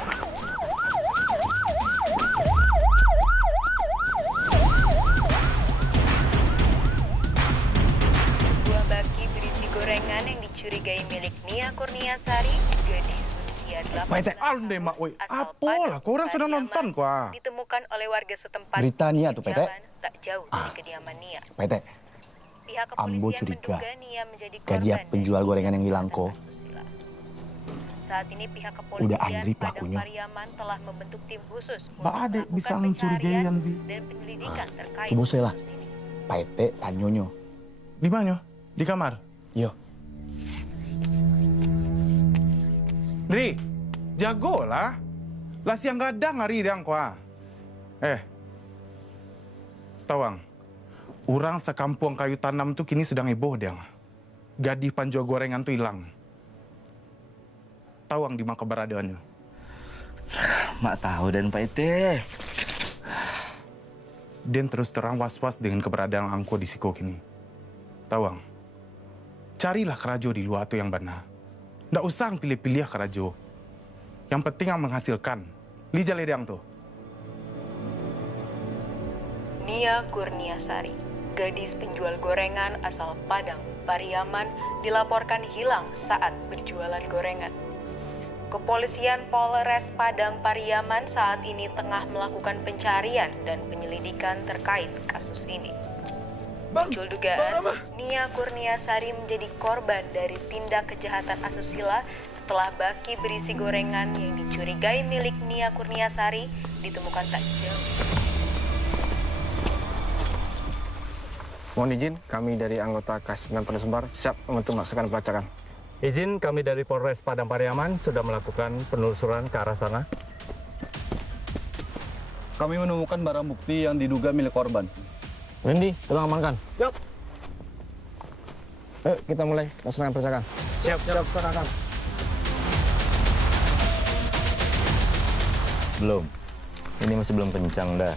Buah baki berisi gorengan yang dicurigai milik Nia Kurniasari, gadis usia 18 tahun, mak, woi. Apalah, korang sudah nonton kuah. ditemukan oleh warga setempat Berita Nia tuh, Pete. tak jauh dari kediaman Nia. Pete, Pihak Ambo kepolisian curiga menduga Nia menjadi dia korban penjual gorengan yang hilang kok. Saat ini pihak kepolisian Udah Andri Padang pelakunya. Pariaman telah membentuk tim khusus Mbak Ade bisa mencurigai yang di... dan penyelidikan terkait Coba saya lah. Pete tanyonyo. Di mana? Di kamar? Yo. Dri, jagolah. Lah siang gadang hari dang kuah. Tawang, orang sekampung kayu tanam tuh kini sedang heboh dang. Gadis penjual gorengan tuh hilang. Tawang di mana keberadaannya? Mak tahu dan Pak Ete. Dan terus terang was-was dengan keberadaan angko di Siko kini. Tawang, carilah kerajo di luar tuh yang benar. Nggak usah pilih-pilih kerajo. Yang penting yang menghasilkan. Lija ledang tuh. Nia Kurniasari, gadis penjual gorengan asal Padang Pariaman, dilaporkan hilang saat berjualan gorengan. Kepolisian Polres Padang Pariaman saat ini tengah melakukan pencarian dan penyelidikan terkait kasus ini. Muncul dugaan Nia Kurniasari menjadi korban dari tindak kejahatan asusila setelah baki berisi gorengan yang dicurigai milik Nia Kurniasari ditemukan tak jauh. Mohon izin, kami dari anggota K9 Penesebar siap untuk melaksanakan pelacakan. Izin kami dari Polres Padang Pariaman sudah melakukan penelusuran ke arah sana. Kami menemukan barang bukti yang diduga milik korban. Wendy, tolong amankan. Siap. Ayo kita mulai melaksanakan pelacakan. Siap, laksanakan. Belum. Ini masih belum kencang dah.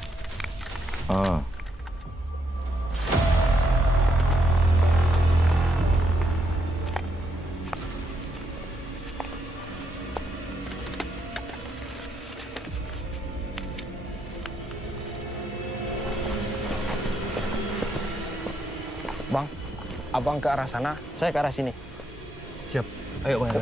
Bang, abang ke arah sana, saya ke arah sini. Siap. Ayo, Bang.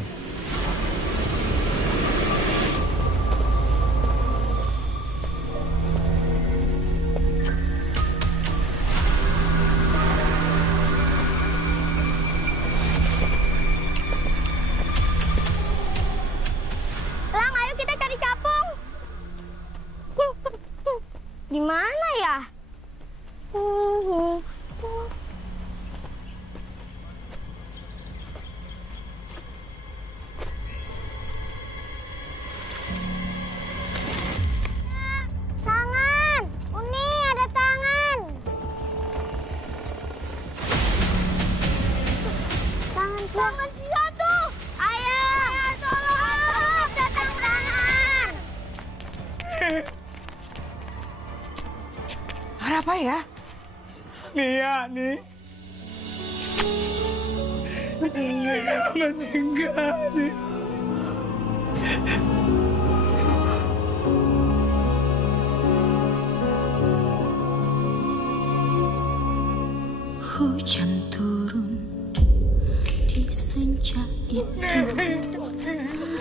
Lang, ayo kita cari capung. Di mana ya? Tangan, Uni ada tangan. Tangan siapa tuh? Ayah, tolong, datang tangan. Ada apa ya? Nia, nih. Meninggal, nih. Hujan turun di senja itu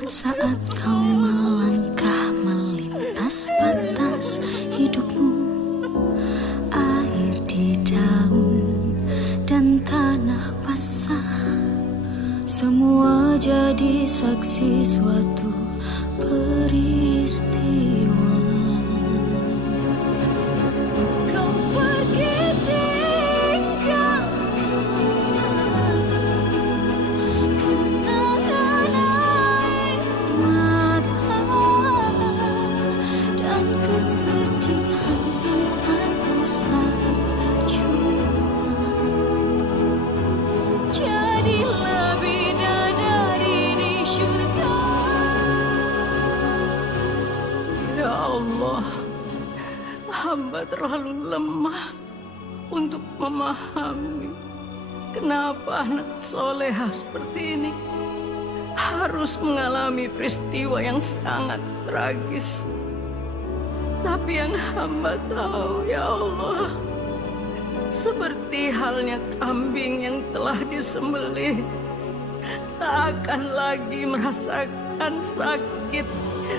saat kau melangkah melintas batas hidupmu. Air di daun dan tanah basah, semua jadi saksi suatu peristiwa. Kau pergi kesedihan yang tak usah cuma jadilah bidadari di syurga. Ya Allah, hamba terlalu lemah untuk memahami kenapa anak soleha seperti ini harus mengalami peristiwa yang sangat tragis. Tapi yang hamba tahu, ya Allah, seperti halnya kambing yang telah disembelih, tak akan lagi merasakan sakit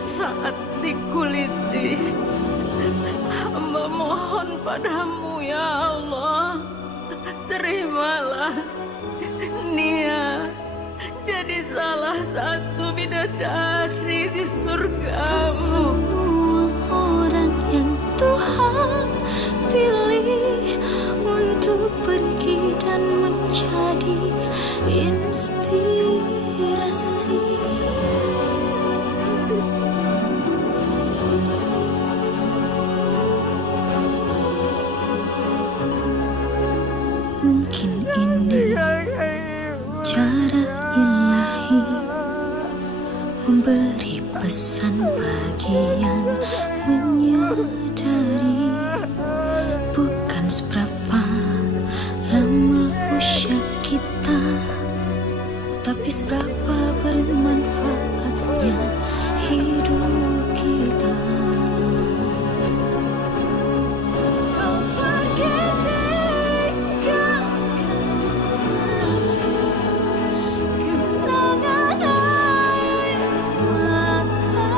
saat dikuliti. Hamba mohon padamu, ya Allah, terimalah Nia jadi salah satu bidadari di surgamu. Semua orang yang Tuhan pilih untuk pergi dan menjadi inspirasi. Mungkin ini cara ilahi memberi pesan bagi yang menyadari bukan seberapa lama usia kita, tapi seberapa bermanfaatnya hidup kita. Kau pergi tinggalkan kenangan air mata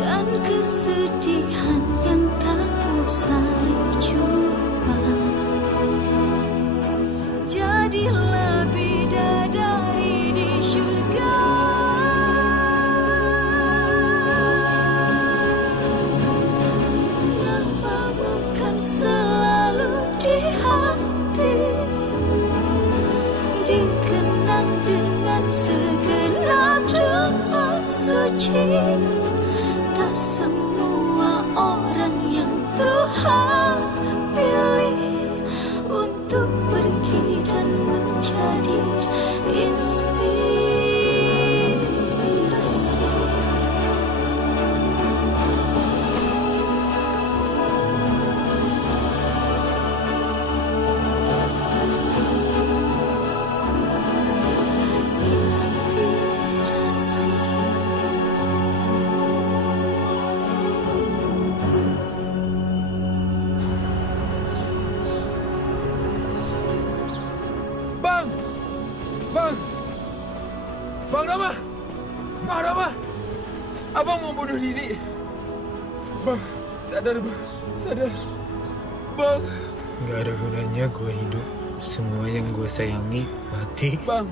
dan kesedihan yang tak usah dijumpa. Jadilah bidadari di syurga. Nama bukan selalu di hati, dikenang dengan segenap doa suci. Tak semua orang yang Tuhan pilih untuk pergi dan menjadi inspirasi. Inspirasi. Bang! Bang! Bang Rama! Bang Rama! Abang mau bunuh diri. Bang, sadar bang. Sadar. Bang. Gak ada gunanya gue hidup. Semua yang gue sayangi mati. Bang.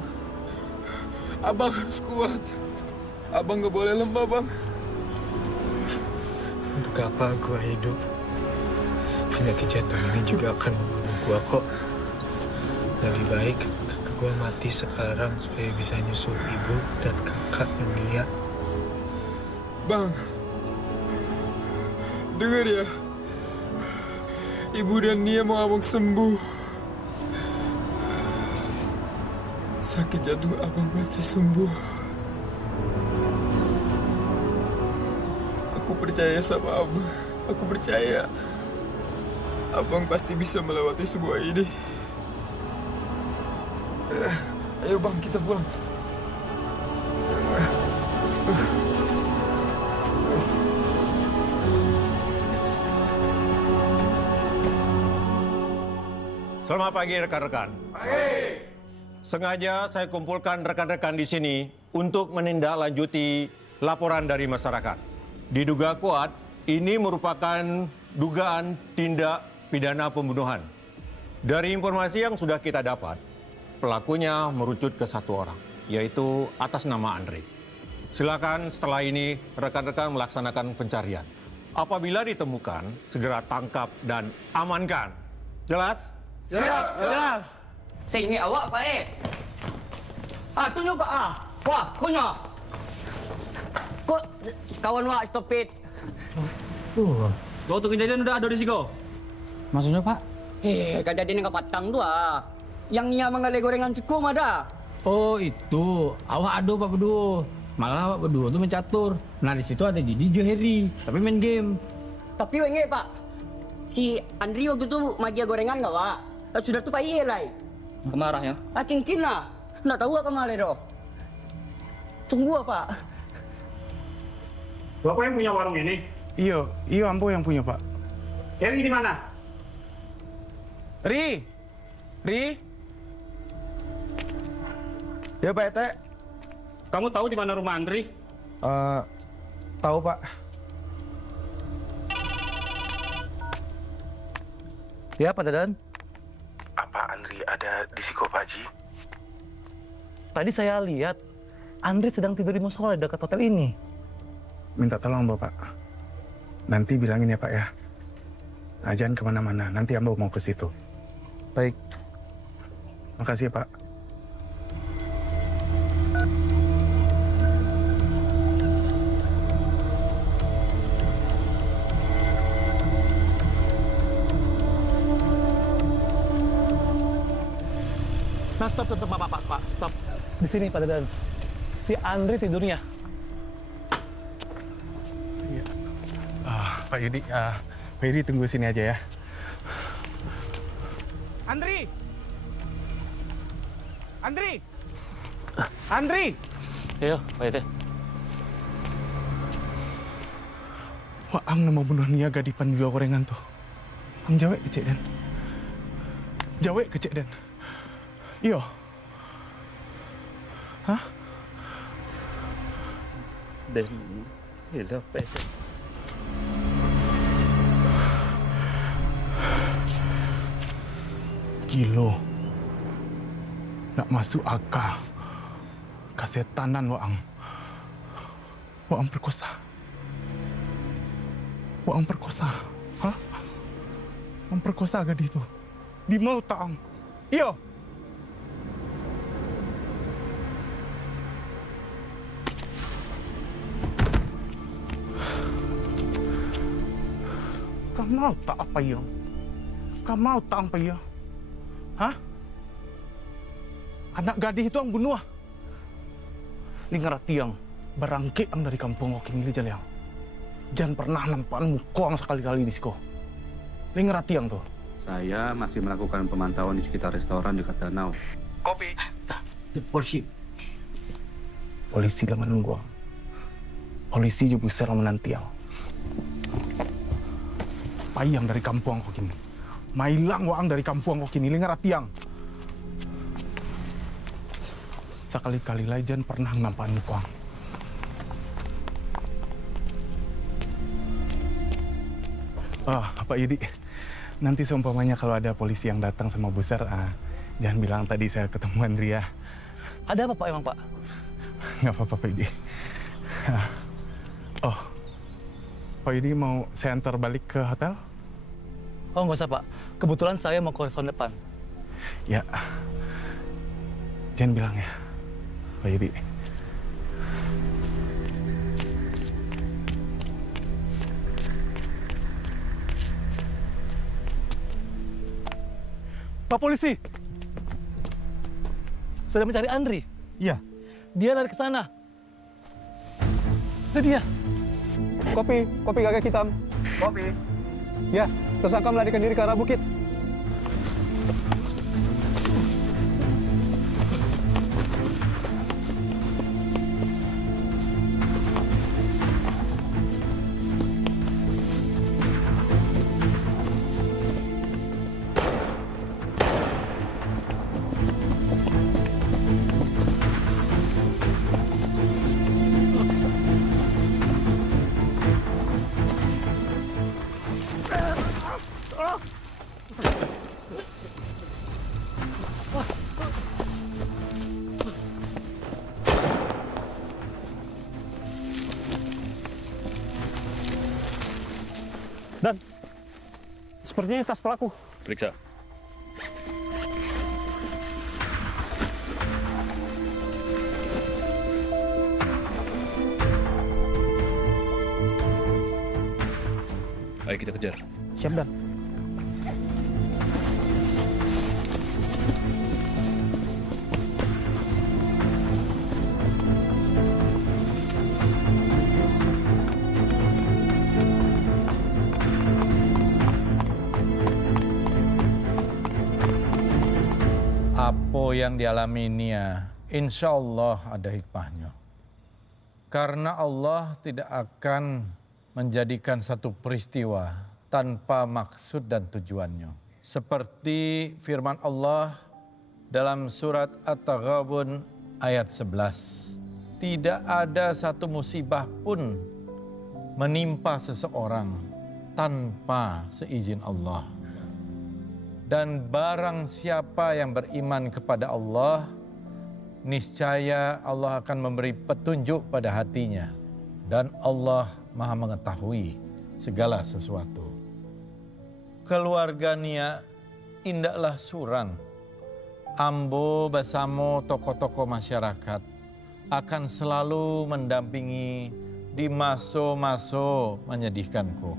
Abang harus kuat. Abang gak boleh lemah, Bang. Untuk apa gue hidup? Penyakit jantung ini juga akan membunuh gue kok. Lebih baik gue mati sekarang supaya bisa nyusul ibu dan kakak dan dia. Bang. Dengar ya. Ibu dan Nia mau abang sembuh. Sakit jantung abang pasti sembuh. Aku percaya sama abang. Aku percaya. Abang pasti bisa melewati semua ini. Ayo bang, kita pulang. Selamat pagi rekan-rekan. Pagi. Sengaja saya kumpulkan rekan-rekan di sini untuk menindaklanjuti laporan dari masyarakat. Diduga kuat, ini merupakan dugaan tindak pidana pembunuhan. Dari informasi yang sudah kita dapat, pelakunya merucut ke satu orang, yaitu atas nama Andre. Silakan setelah ini rekan-rekan melaksanakan pencarian. Apabila ditemukan, segera tangkap dan amankan. Jelas? Siap, jelas. Saya ini awak, Pak tunjuk, Pak. Wah, kunyah. Kok kawan wak stop it. Waktu kejadian udah ada di situ. Maksudnya, Pak? Kejadian yang patang tu Yang Nia mengalih gorengan cekum ada. Oh, itu. Awak ada Pak berdua. Malah Pak berdua tuh mencatur. Nah, di situ ada Didi Joheri, tapi main game. Tapi wenge, Pak. Si Andri waktu itu magia gorengan enggak, Pak? sudah tu payah lah. Kemarahnya? Aking kina. Nak tahu apa malah doh? Tunggu apa? Bapak yang punya warung ini? Iyo ambo yang punya, Pak. Eri di mana? Ri. Ya, Pak Ete. Kamu tahu di mana rumah Andri? Tahu, Pak. Ya, Pak Dadan. Apa Andri ada di Siko, Pak Haji? Tadi saya lihat Andri sedang tidur di musola dekat hotel ini. Minta tolong, Bapak. Nanti bilangin ya, Pak ya. Nah, jangan kemana-mana. Nanti Ambo mau ke situ. Baik. Makasih ya, Pak. Nah, stop, Pak. Stop. Di sini, Pak Dadan. Si Andri tidurnya. Iya. Pak Yudi tunggu sini aja ya. Andri! Ayo, Pak Ete. Wah, ang nama bunuh niaga di penjual gorengan tuh. Ang jawek kecek dan. Iyo. Hah? Dan hilang, Pak Ete. Gilo. Nak masuk akal. Kasetanan Waang. Waang perkosa. Hah? Memperkosa gadis itu. Di mau taang. Iyo. Kamu tak apa ya? Kamu tak apa ya? Hah? Anak gadis itu ang bunuh. Lingar tiang barangke ang dari kampung Okin ini jaliang. Jangan pernah nampak muka ang sekali-kali di siko. Lingar tiang tuh. Saya masih melakukan pemantauan di sekitar restoran dekat danau. Kopi. Polisi lah menunggu. Polisi juga bisa menanti ang. Payang dari kampung kok kini. Mailang Waang dari kampung kok kini. Lingar tiang. Sekali-kali jangan pernah nampak muka. Pak Yudi, nanti seumpamanya kalau ada polisi yang datang sama besar, jangan bilang tadi saya ketemu Andria. Ada apa, Pak, emang, Pak? Nggak apa-apa, Pak Yudi. Pak Yudi mau saya antar balik ke hotel? Oh, nggak usah, Pak. Kebetulan saya mau ke restoran depan. Ya. Jangan bilang ya, Pak Yudi. Pak Polisi! Sedang mencari Andri? Iya. Dia lari ke sana. Itu dia. Kopi kakek hitam. Kopi. Ya, tersangka melarikan diri ke arah bukit. Dan sepertinya tas pelaku. Periksa. Ayo kita kejar. Siap, Dan. Apa yang dialami Nia, insya Allah ada hikmahnya. Karena Allah tidak akan menjadikan satu peristiwa tanpa maksud dan tujuannya. Seperti firman Allah dalam surat At-Taghabun ayat 11. Tidak ada satu musibah pun menimpa seseorang tanpa seizin Allah. Dan barang siapa yang beriman kepada Allah, niscaya Allah akan memberi petunjuk pada hatinya. Dan Allah Maha mengetahui segala sesuatu. Keluarga Nia indaklah surang. Ambo bersama tokoh-tokoh masyarakat akan selalu mendampingi di masa-masa menyedihkanku.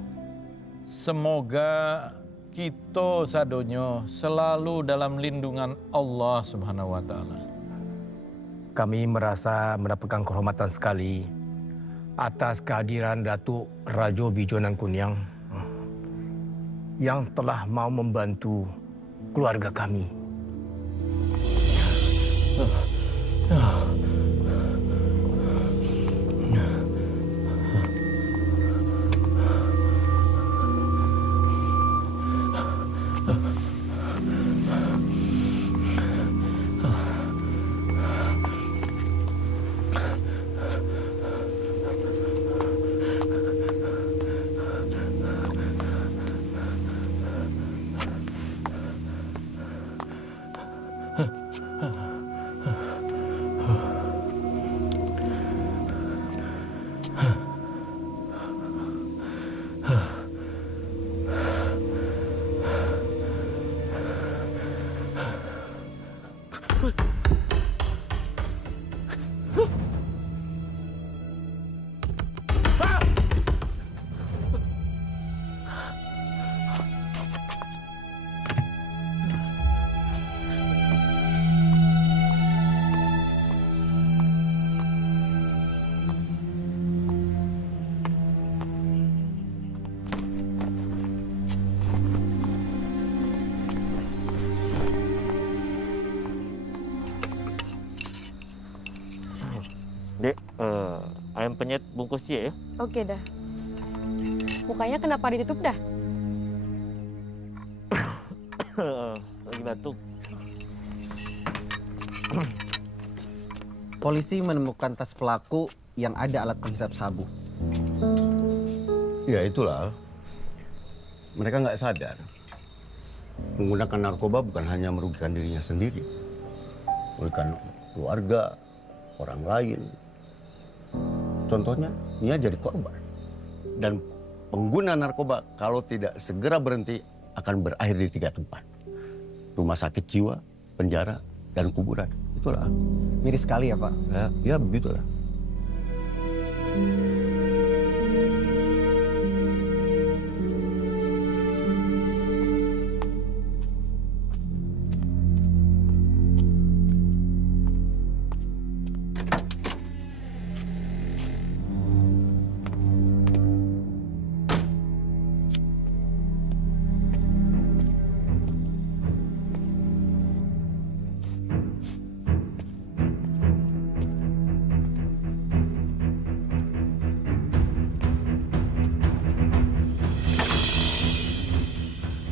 Semoga kita sadonyo selalu dalam lindungan Allah Subhanahu wa taala. Kami merasa mendapatkan kehormatan sekali atas kehadiran Datuk Rajo Bijonan Kuniang yang telah mau membantu keluarga kami. Dek, ayam penyet bungkus cie ya? Oke dah. Mukanya kenapa ditutup dah? Lagi batuk. Polisi menemukan tas pelaku yang ada alat penghisap sabu. Ya itulah. Mereka nggak sadar. Menggunakan narkoba bukan hanya merugikan dirinya sendiri. Merugikan keluarga, orang lain. Contohnya, Nia jadi korban. Dan pengguna narkoba kalau tidak segera berhenti akan berakhir di 3 tempat. Rumah sakit jiwa, penjara, dan kuburan. Itulah. Miris sekali ya, Pak? Ya begitulah.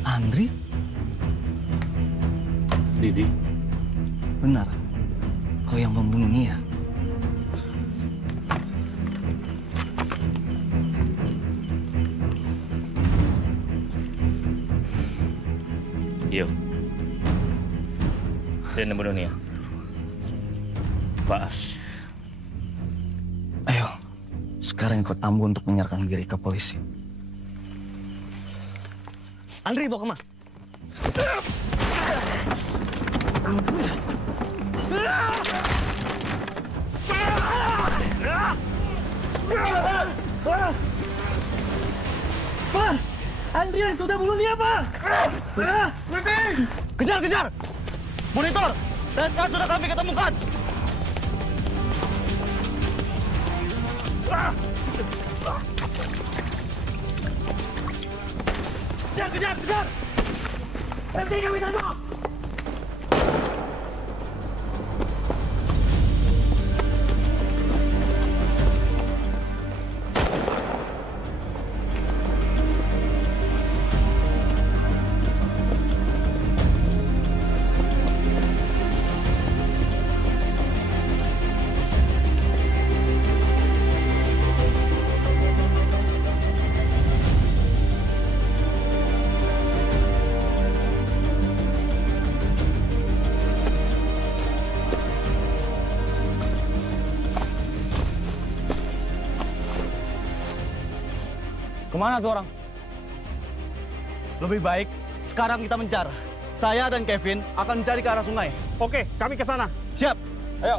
Andri? Didi? Benar, kau yang membunuh Nia. Iya. Dia membunuh Nia. Pak. Ayo, sekarang ikut Ambo untuk menyerahkan diri ke polisi. Andri bawa kemana? Andri. Pak, Andri yang sudah bunuh dia, Pak. Kejar, kejar! Monitor, TSK sudah kami ketemukan. Kejar, kejar, kejar! Nanti kami tangkap! Kemana tuh orang? Lebih baik sekarang kita mencar. Saya dan Kevin akan mencari ke arah sungai. Oke, kami ke sana. Siap. Ayo.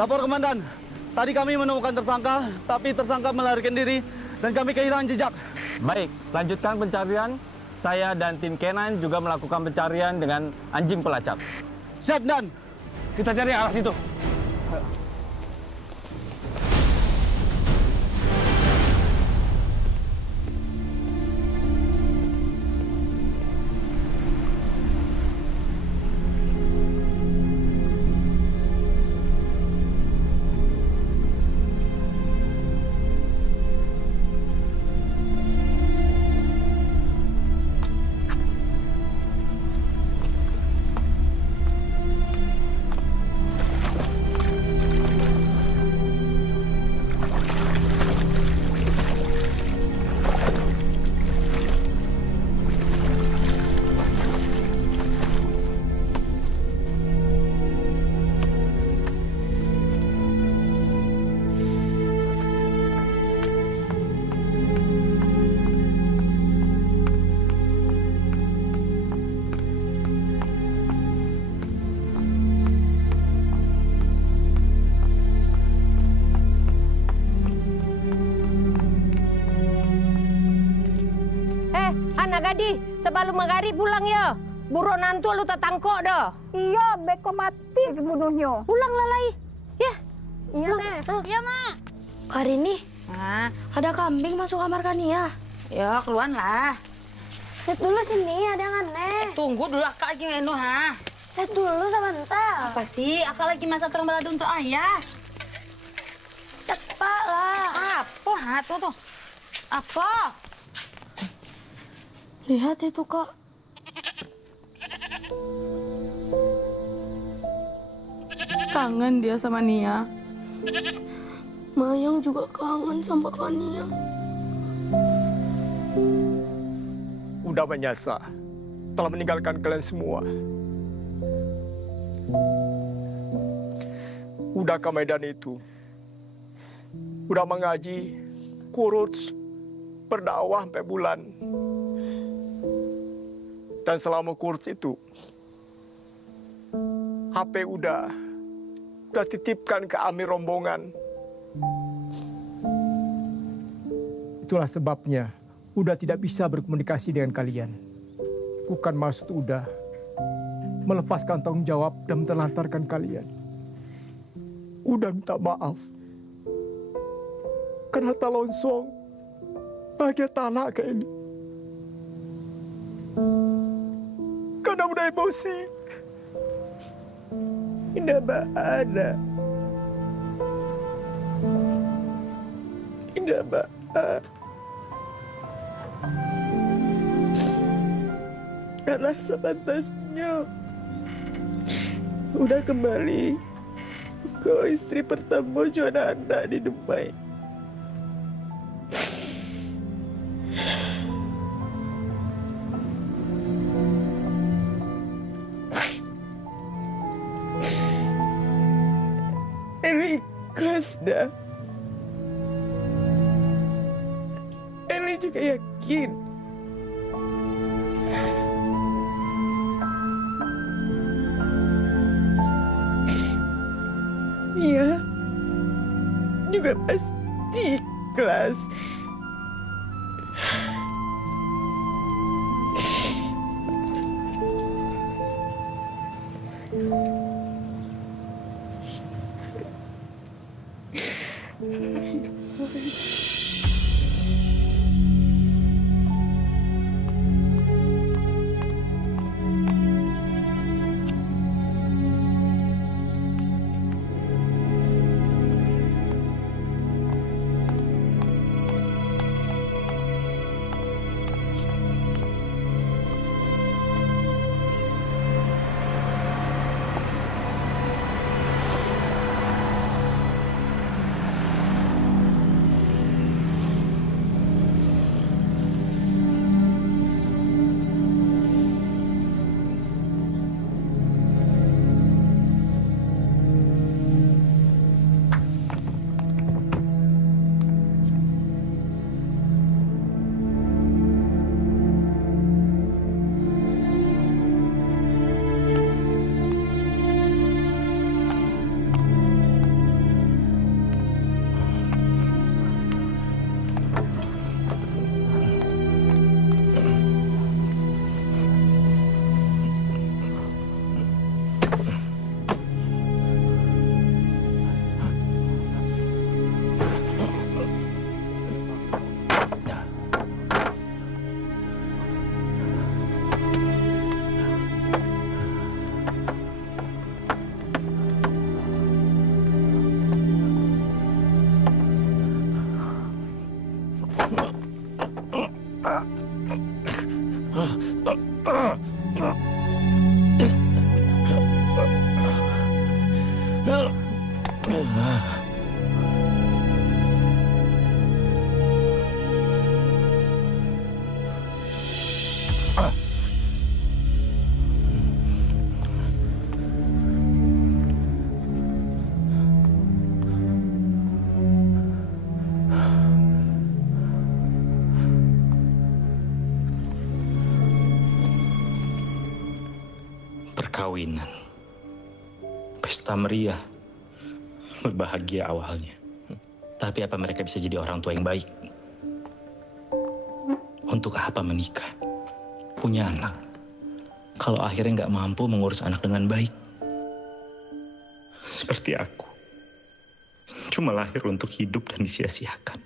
Lapor komandan, tadi kami menemukan tersangka, tapi tersangka melarikan diri dan kami kehilangan jejak. Baik, lanjutkan pencarian. Saya dan tim K9 juga melakukan pencarian dengan anjing pelacak. Siap, Dan. Kita cari arah situ. Gadi, sebelum magari pulang ya. Buruk nantu lu tatangkok dah. Iya, beko mati dibunuhnya. Pulang lalai. Ya. Iya, Nek. Iya, Mak. Karini, ada kambing masuk kamar Kania. Ya, keluar lah. Lihat dulu sini, ada yang aneh. Tunggu dulu, Akak lagi ngenu, ha. Lihat dulu sebentar. Apa sih? Akak lagi masak terang balado untuk ayah. Cepat lah. Apa, ha? Tuh. Apa? Lihat itu, Kak. Kangen dia sama Nia. Mayang juga kangen sama Kania. Udah menyasa, telah meninggalkan kalian semua. Udah ke Medan itu. Udah mengaji, kurut, berdakwah sampai bulan. Dan selama kurus itu, HP udah titipkan ke Amir rombongan. Itulah sebabnya udah tidak bisa berkomunikasi dengan kalian. Bukan maksud udah melepaskan tanggung jawab dan menelantarkan kalian. Udah minta maaf. Karena tak longsong bahagia tanah kayak ini. Karena udah emosi. Tidak ada. Tidak ada. Karena sepantasnya udah kembali ke istri pertama Jodoh anak di Dubai. Eli ikhlas dah. Eli juga yakin. Iya, juga pasti ikhlas. Perkawinan, pesta meriah, berbahagia awalnya. Tapi apa mereka bisa jadi orang tua yang baik? Untuk apa menikah, punya anak, kalau akhirnya nggak mampu mengurus anak dengan baik? Seperti aku, cuma lahir untuk hidup dan disia-siakan.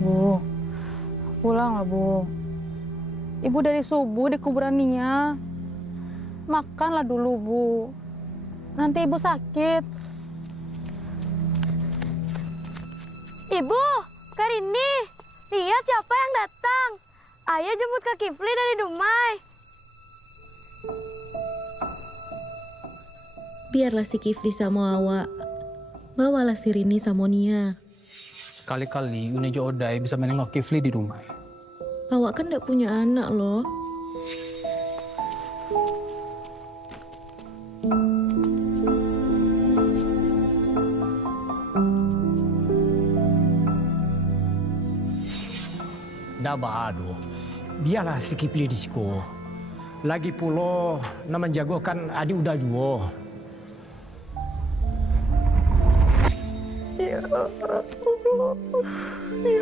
Bu, pulang lah Bu. Ibu dari subuh di kuburan Nia. Makanlah dulu Bu. Nanti ibu sakit. Ibu, Karini, lihat siapa yang datang. Ayah jemput Kak Kifli dari Dumai. Biarlah si Kifli sama awak. Bawalah si Rini sama Nia. Sekali-kali Unejo Odai bisa menengok Kifli di rumah. Awak kan tidak punya anak loh. Dah bahadur. Biarlah si Kifli di siko. Lagi pula nak menjagokan adik udah juga. Ya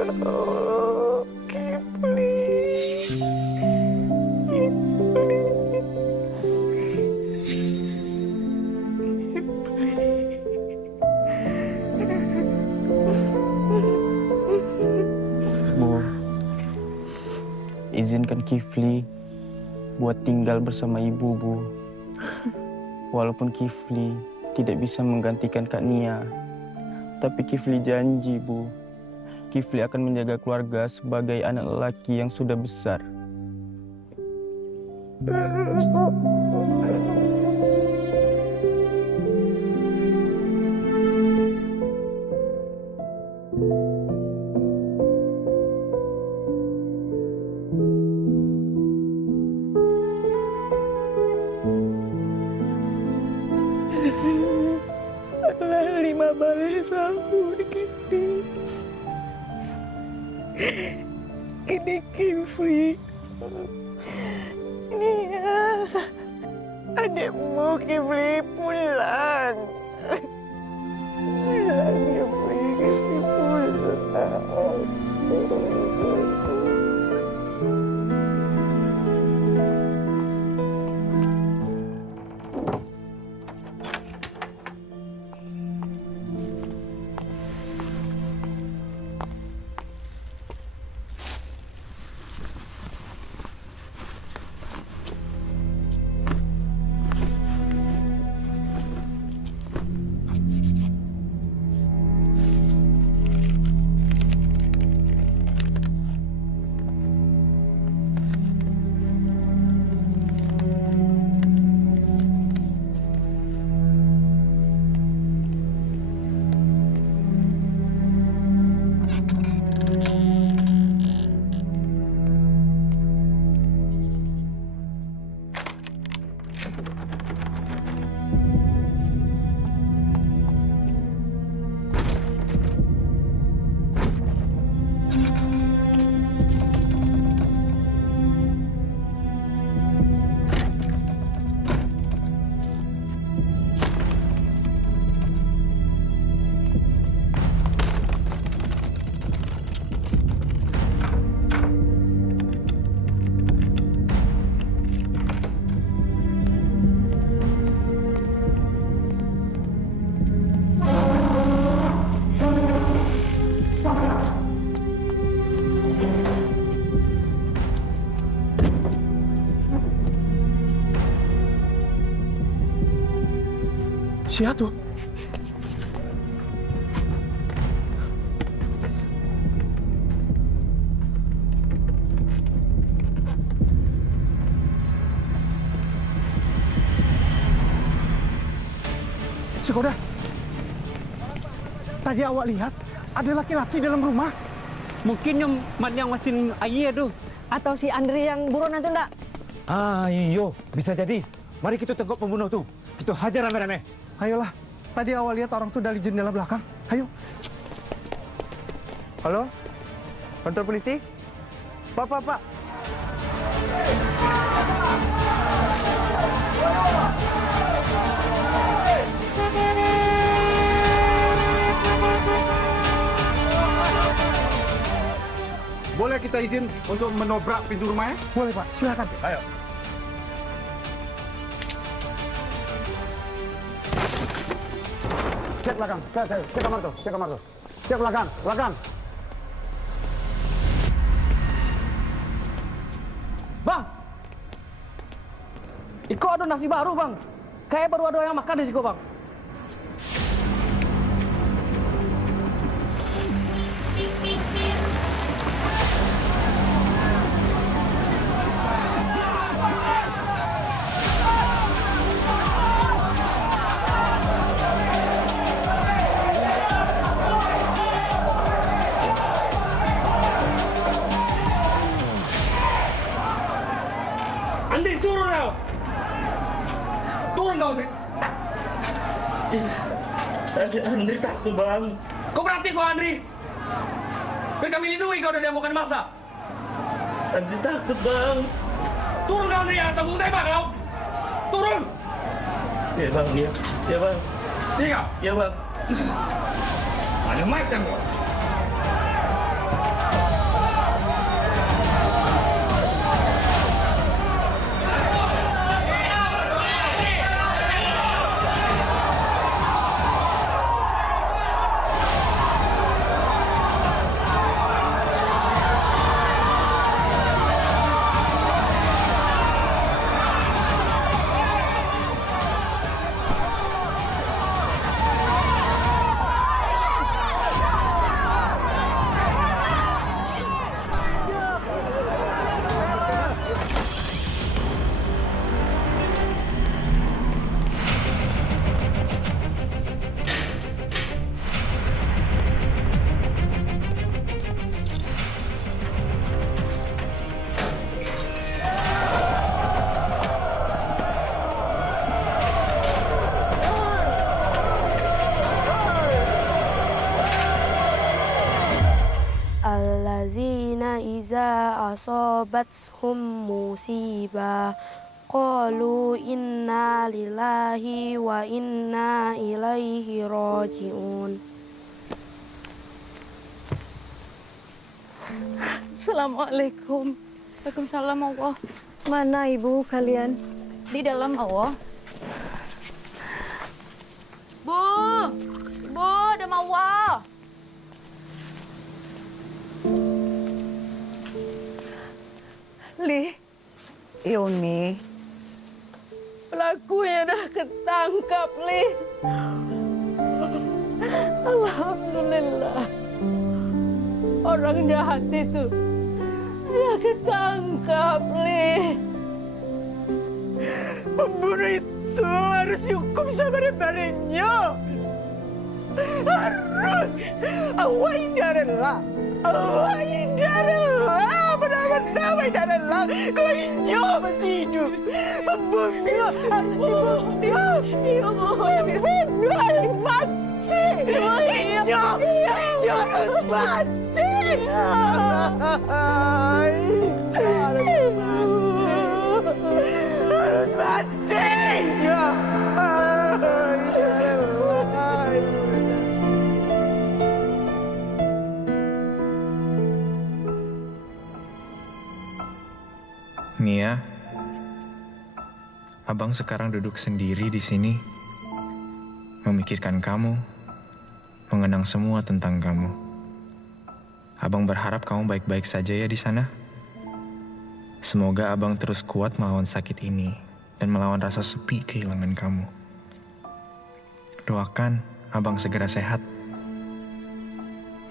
Allah, Kifli. Bu, izinkan Kifli buat tinggal bersama ibu, Bu. Walaupun Kifli tidak bisa menggantikan Kak Nia, tapi Kifli janji, Bu. Kifli akan menjaga keluarga sebagai anak lelaki yang sudah besar. Lima balik tahun Kifli. Ini Kifli. Nia, adikmu Kifli pulang. Pulang Kifli, Kifli pulang. Siapa tuh? Sekoda, tadi awak lihat ada laki-laki dalam rumah. Mungkin yang masin ayah tuh. Atau si Andri yang buronan tuh enggak? Ah, iyo, bisa jadi. Mari kita tangkap pembunuh tuh. Kita hajar rame-rame. Ayolah, tadi awal lihat orang tuh dari jendela belakang. Ayo. Halo? Kantor polisi? Pak. Boleh kita izin untuk menobrak pintu rumahnya? Boleh, Pak. Silakan. Ayo. Cek belakang. Cek kamar tuh. Cek belakang. Bang! Iko ada nasi baru, Bang. Kayak baru ada yang makan di situ, Bang. Andri, turun kau! Turun kau, Andri! Andri takut, Bang. Kau berhenti kau, Andri! Biar kami lindungi kau dari yang bukan maksa. Andri takut, Bang. Turun kau, Andri! Tanggung tembak kau! Turun! Ya, Bang. Ya, Bang. Iya, ya, Bang. Mana macam kau? Allazina iza asobatshum musibah qalu inna lillahi wa inna ilaihi raji'un. Assalamualaikum. Waalaikumsalam Allah. Mana ibu kalian? Di dalam Allah. Bu, Ibu, ada Mawa. Li, Yuni, pelakunya dah ketangkap, Li. Alhamdulillah. Orang jahat itu dah ketangkap, Li. Pembunuh itu harus dihukum sebenar-benarnya. Harus. Allah indarallah. Allah indarallah. Benar-benar indarallah. Kalau inyo masih hidup. Pembunuh harus dibunuh. Dibunuh harus mati. Inyo harus mati. Harus mati. Nia, Abang sekarang duduk sendiri di sini, memikirkan kamu, mengenang semua tentang kamu. Abang berharap kamu baik-baik saja ya di sana. Semoga Abang terus kuat melawan sakit ini dan melawan rasa sepi kehilangan kamu. Doakan Abang segera sehat.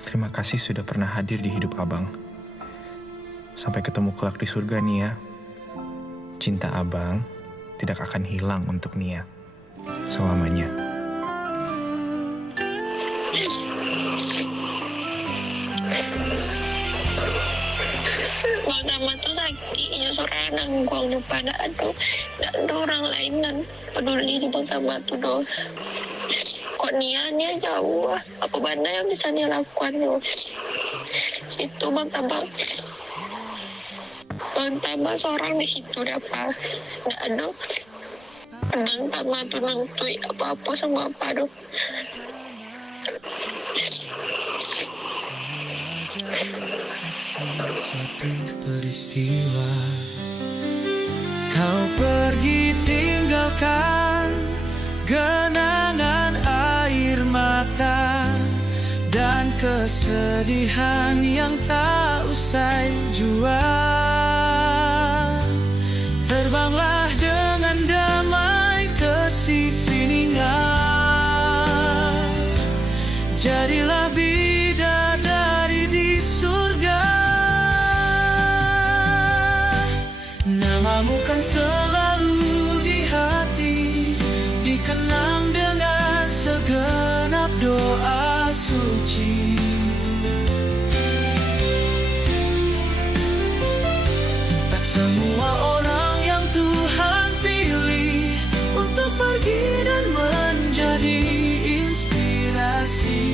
Terima kasih sudah pernah hadir di hidup Abang. Sampai ketemu kelak di surga, Nia. Cinta Abang tidak akan hilang untuk Nia selamanya. Bang Tama tuh sakitnya suara nangguang depan aduh, ada orang lain kan peduli di Bang Tama tuh doh. Kok Nia jauh apa benda yang bisa Nia lakukan doh. Itu Bang Tama. Bang Tama seorang di situ apa? Nggak ada. Bang Tama tuh nentui apa-apa sama apa doh. Suatu peristiwa kau pergi tinggalkan genangan air mata dan kesedihan yang tak usai jua. Terbanglah dengan damai ke sisi Nia. Jadilah bidadari di surga. Namamu kan selalu di hati, dikenang dengan segenap doa suci. Tak semua orang yang Tuhan pilih untuk pergi dan menjadi inspirasi.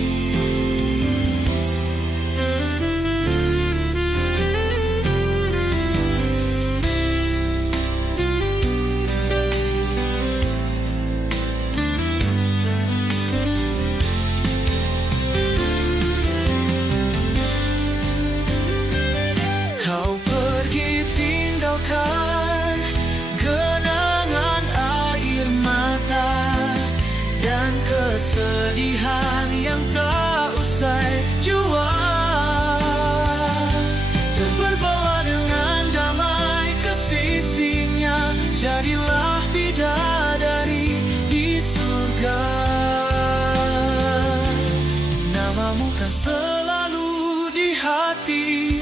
Namamu kan selalu di hati,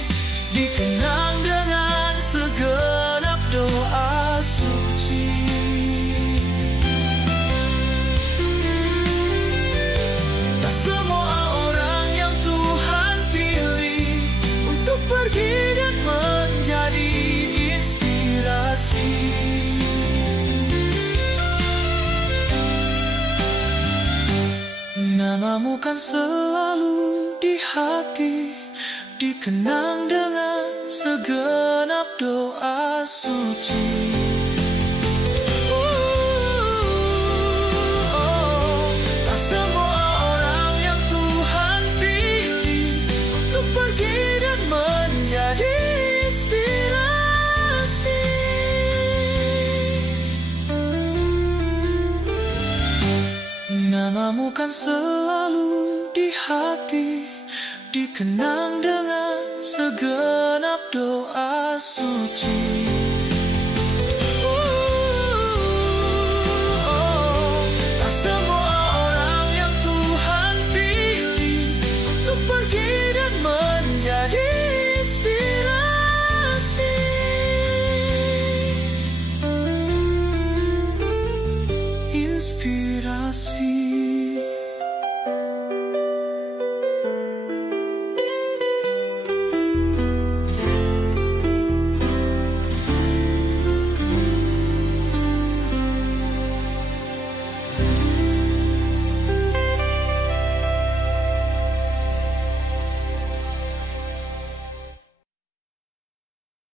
dikenang dengan segenap doa suci. Tak semua orang yang Tuhan pilih untuk pergi dan menjadi inspirasi. Namamu kan selalu di hati, dikenang dengan segenap doa suci. Tak semua orang yang Tuhan pilih untuk pergi dan menjadi inspirasi. Namamu kan selalu di hati, dikenang dengan segenap doa suci. Tak semua orang yang Tuhan pilih untuk pergi dan menjadi inspirasi. Inspirasi.